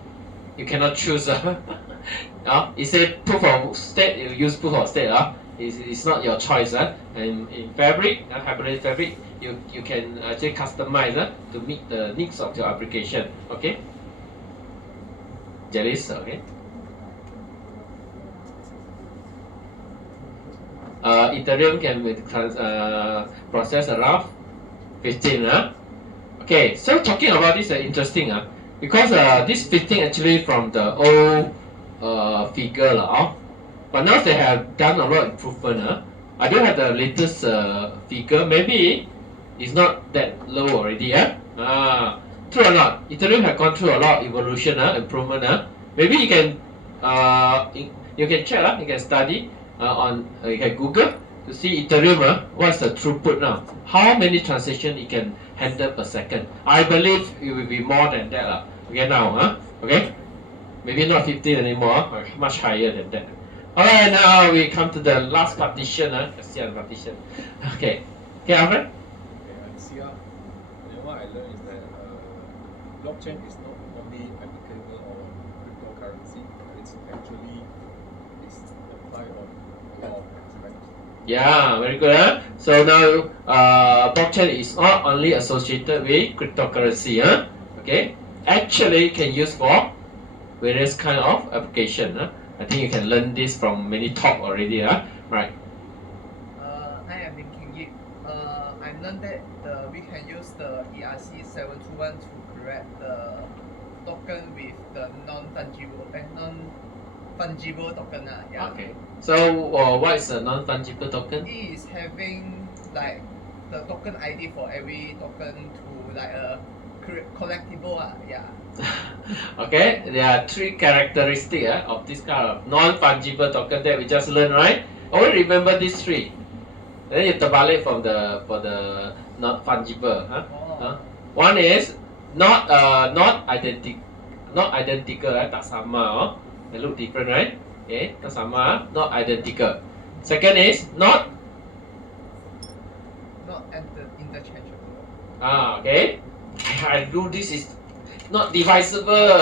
You cannot choose. It says proof of stake. You use proof of stake. It's not your choice. And in Fabric, Hybrid Fabric, you can actually customize to meet the needs of your application. Okay. Jealous. Okay. Ethereum can be processed around 15. Okay, so talking about this interesting because this 15 actually from the old figure but now they have done a lot of improvement. I don't have the latest figure. Maybe it's not that low already. True or not? Ethereum have gone through a lot of evolution, improvement. Maybe you can check. You can study. You can Google to see Ethereum. What's the throughput now? How many transactions it can handle per second? I believe it will be more than that. Okay, now, okay, maybe not 15 anymore, much higher than that. Alright, now we come to the last partition. Partition. Okay, Alfred. Okay, I'm CR. And what I learned is that blockchain is not only applicable on cryptocurrency, it's actually applied on all aspects. Yeah, very good. So now blockchain is not only associated with cryptocurrency. Okay, actually can use for various kind of application. I think you can learn this from many talk already. Right. I am in King I learned that we can use the ERC721 to create the token with the non-fungible non-fungible token. Yeah. Okay. So what is a non-fungible token? It is having like the token ID for every token to like a collectible. Yeah. Okay, there are three characteristics of this kind of non-fungible token that we just learned, right? Always remember these three. Then you terbalik for the not fungible. Oh. One is not identical, right? Tak sama, they look different, right? Okay, tak sama, not identical. Second is not Interchangeable. okay. I do this is not divisible.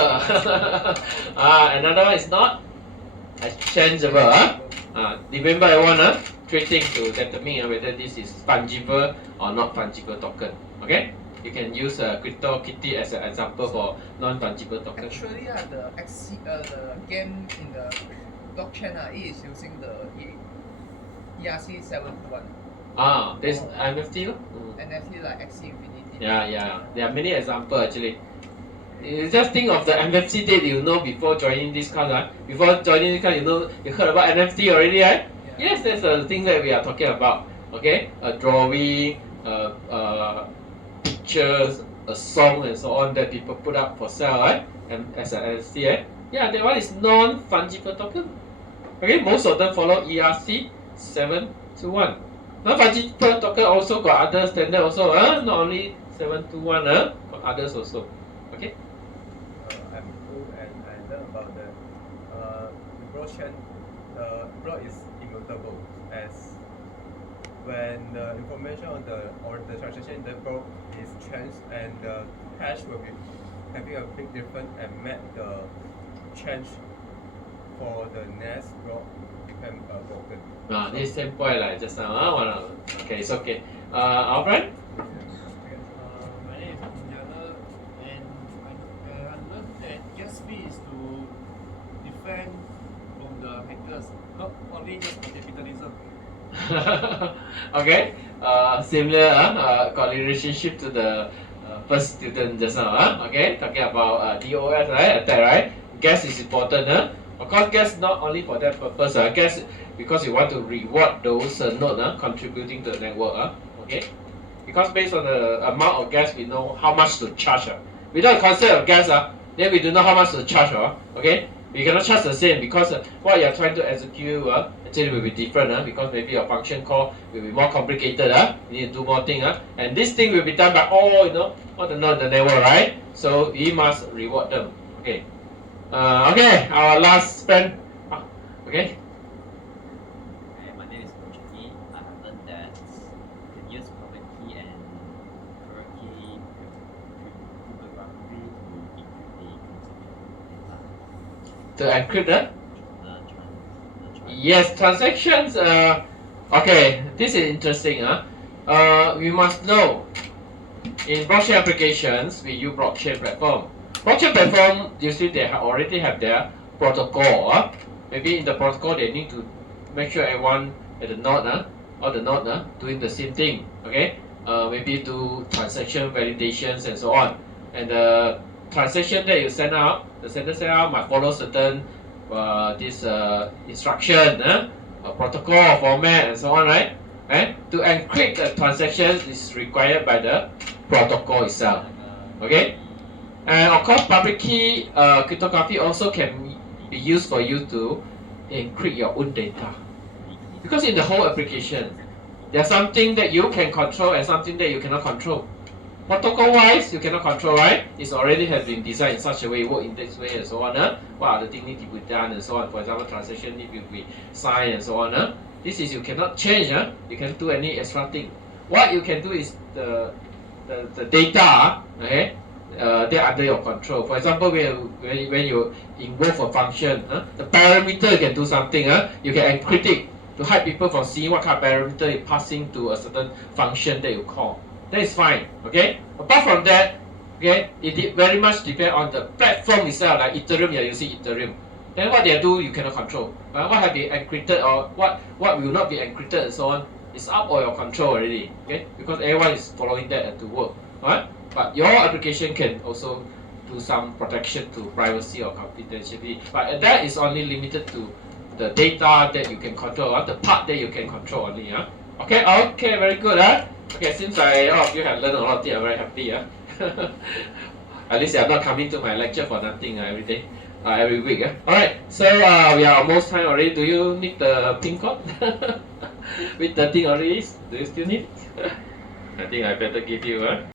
Another one is not exchangeable. Remember everyone, three things to determine whether this is fungible or not fungible token. Okay, you can use CryptoKitty as an example for non-fungible token. Actually, the game in the blockchain it is using the ERC721 There's NFT. NFT like X Infinity. Yeah. There are many examples actually. You just think of the NFT date you know before joining this class. Before joining this class, you heard about NFT already, right? Yeah. Yes, that's the thing that we are talking about. Okay, a drawing, pictures, a song, and so on that people put up for sale, right? And as an NFT, yeah, that one is non-fungible token. Okay, most of them follow ERC 721. Non-fungible token also got other standard also, not only 721, got others also. Okay. I'm cool and I learned about the blockchain. The block is immutable as when the information on the transaction in the block is changed and the hash will be having a big difference and make the change for the next block become broken. This same point like just now. Okay, it's okay. Our friend? My name is Indiana, and I learned that gas fee is to defend from the hackers, not only just capitalism. Okay. Similar got relationship to the first student just now. Okay, talking about DOS, right? Attack, right? Gas is important. Of course, gas not only for that purpose. Gas because you want to reward those nodes contributing to the network. Okay. Because based on the amount of gas, we know how much to charge. Without the concept of gas, then we don't know how much to charge. Okay, we cannot charge the same because what you are trying to execute actually will be different. Because maybe your function call will be more complicated. You need to do more things. And this thing will be done by all the nodes in the network, right? So we must reward them. Okay. Okay, our last friend. Okay. Hi, my name is Chp7. I have learned that you can use public key and private key cryptography to encrypt the To encrypt Yes, transactions. Okay, this is interesting. We must know in blockchain applications we use blockchain platform. Blockchain platform usually they already have their protocol. Maybe in the protocol they need to make sure everyone at the node, all the node doing the same thing. Okay, maybe do transaction validations and so on. And the transaction that you send out, the sender send out must follow certain this instruction, a protocol format and so on, right? To encrypt the transactions is required by the protocol itself. Okay, and of course, public key cryptography also can be used for you to encrypt your own data. Because in the whole application, there's something that you can control and something that you cannot control. Protocol-wise, you cannot control, right? It's already has been designed in such a way, work in this way and so on. What are the things need to be done and so on. For example, transaction need to be signed and so on. This is you cannot change. You can't do any extra thing. What you can do is the data, okay? They're under your control. For example, when you invoke a function, the parameter can do something. You can encrypt it to hide people from seeing what kind of parameter you're passing to a certain function that you call. That is fine. Okay. Apart from that, okay, it very much depends on the platform itself. Like Ethereum, you are using Ethereum. Then what they do, you cannot control. What have been encrypted or what will not be encrypted and so on, it's up or your control already. Okay, because everyone is following that to work. Alright. But your application can also do some protection to privacy or confidentiality. But that is only limited to the data that you can control, the part that you can control only. Okay, very good. Okay, since all of you have learned a lot of things, I'm very happy. At least you are not coming to my lecture for nothing every day, every week. Alright, so we are almost time already. Do you need the pin code? With 13 already, do you still need? I think I better give you.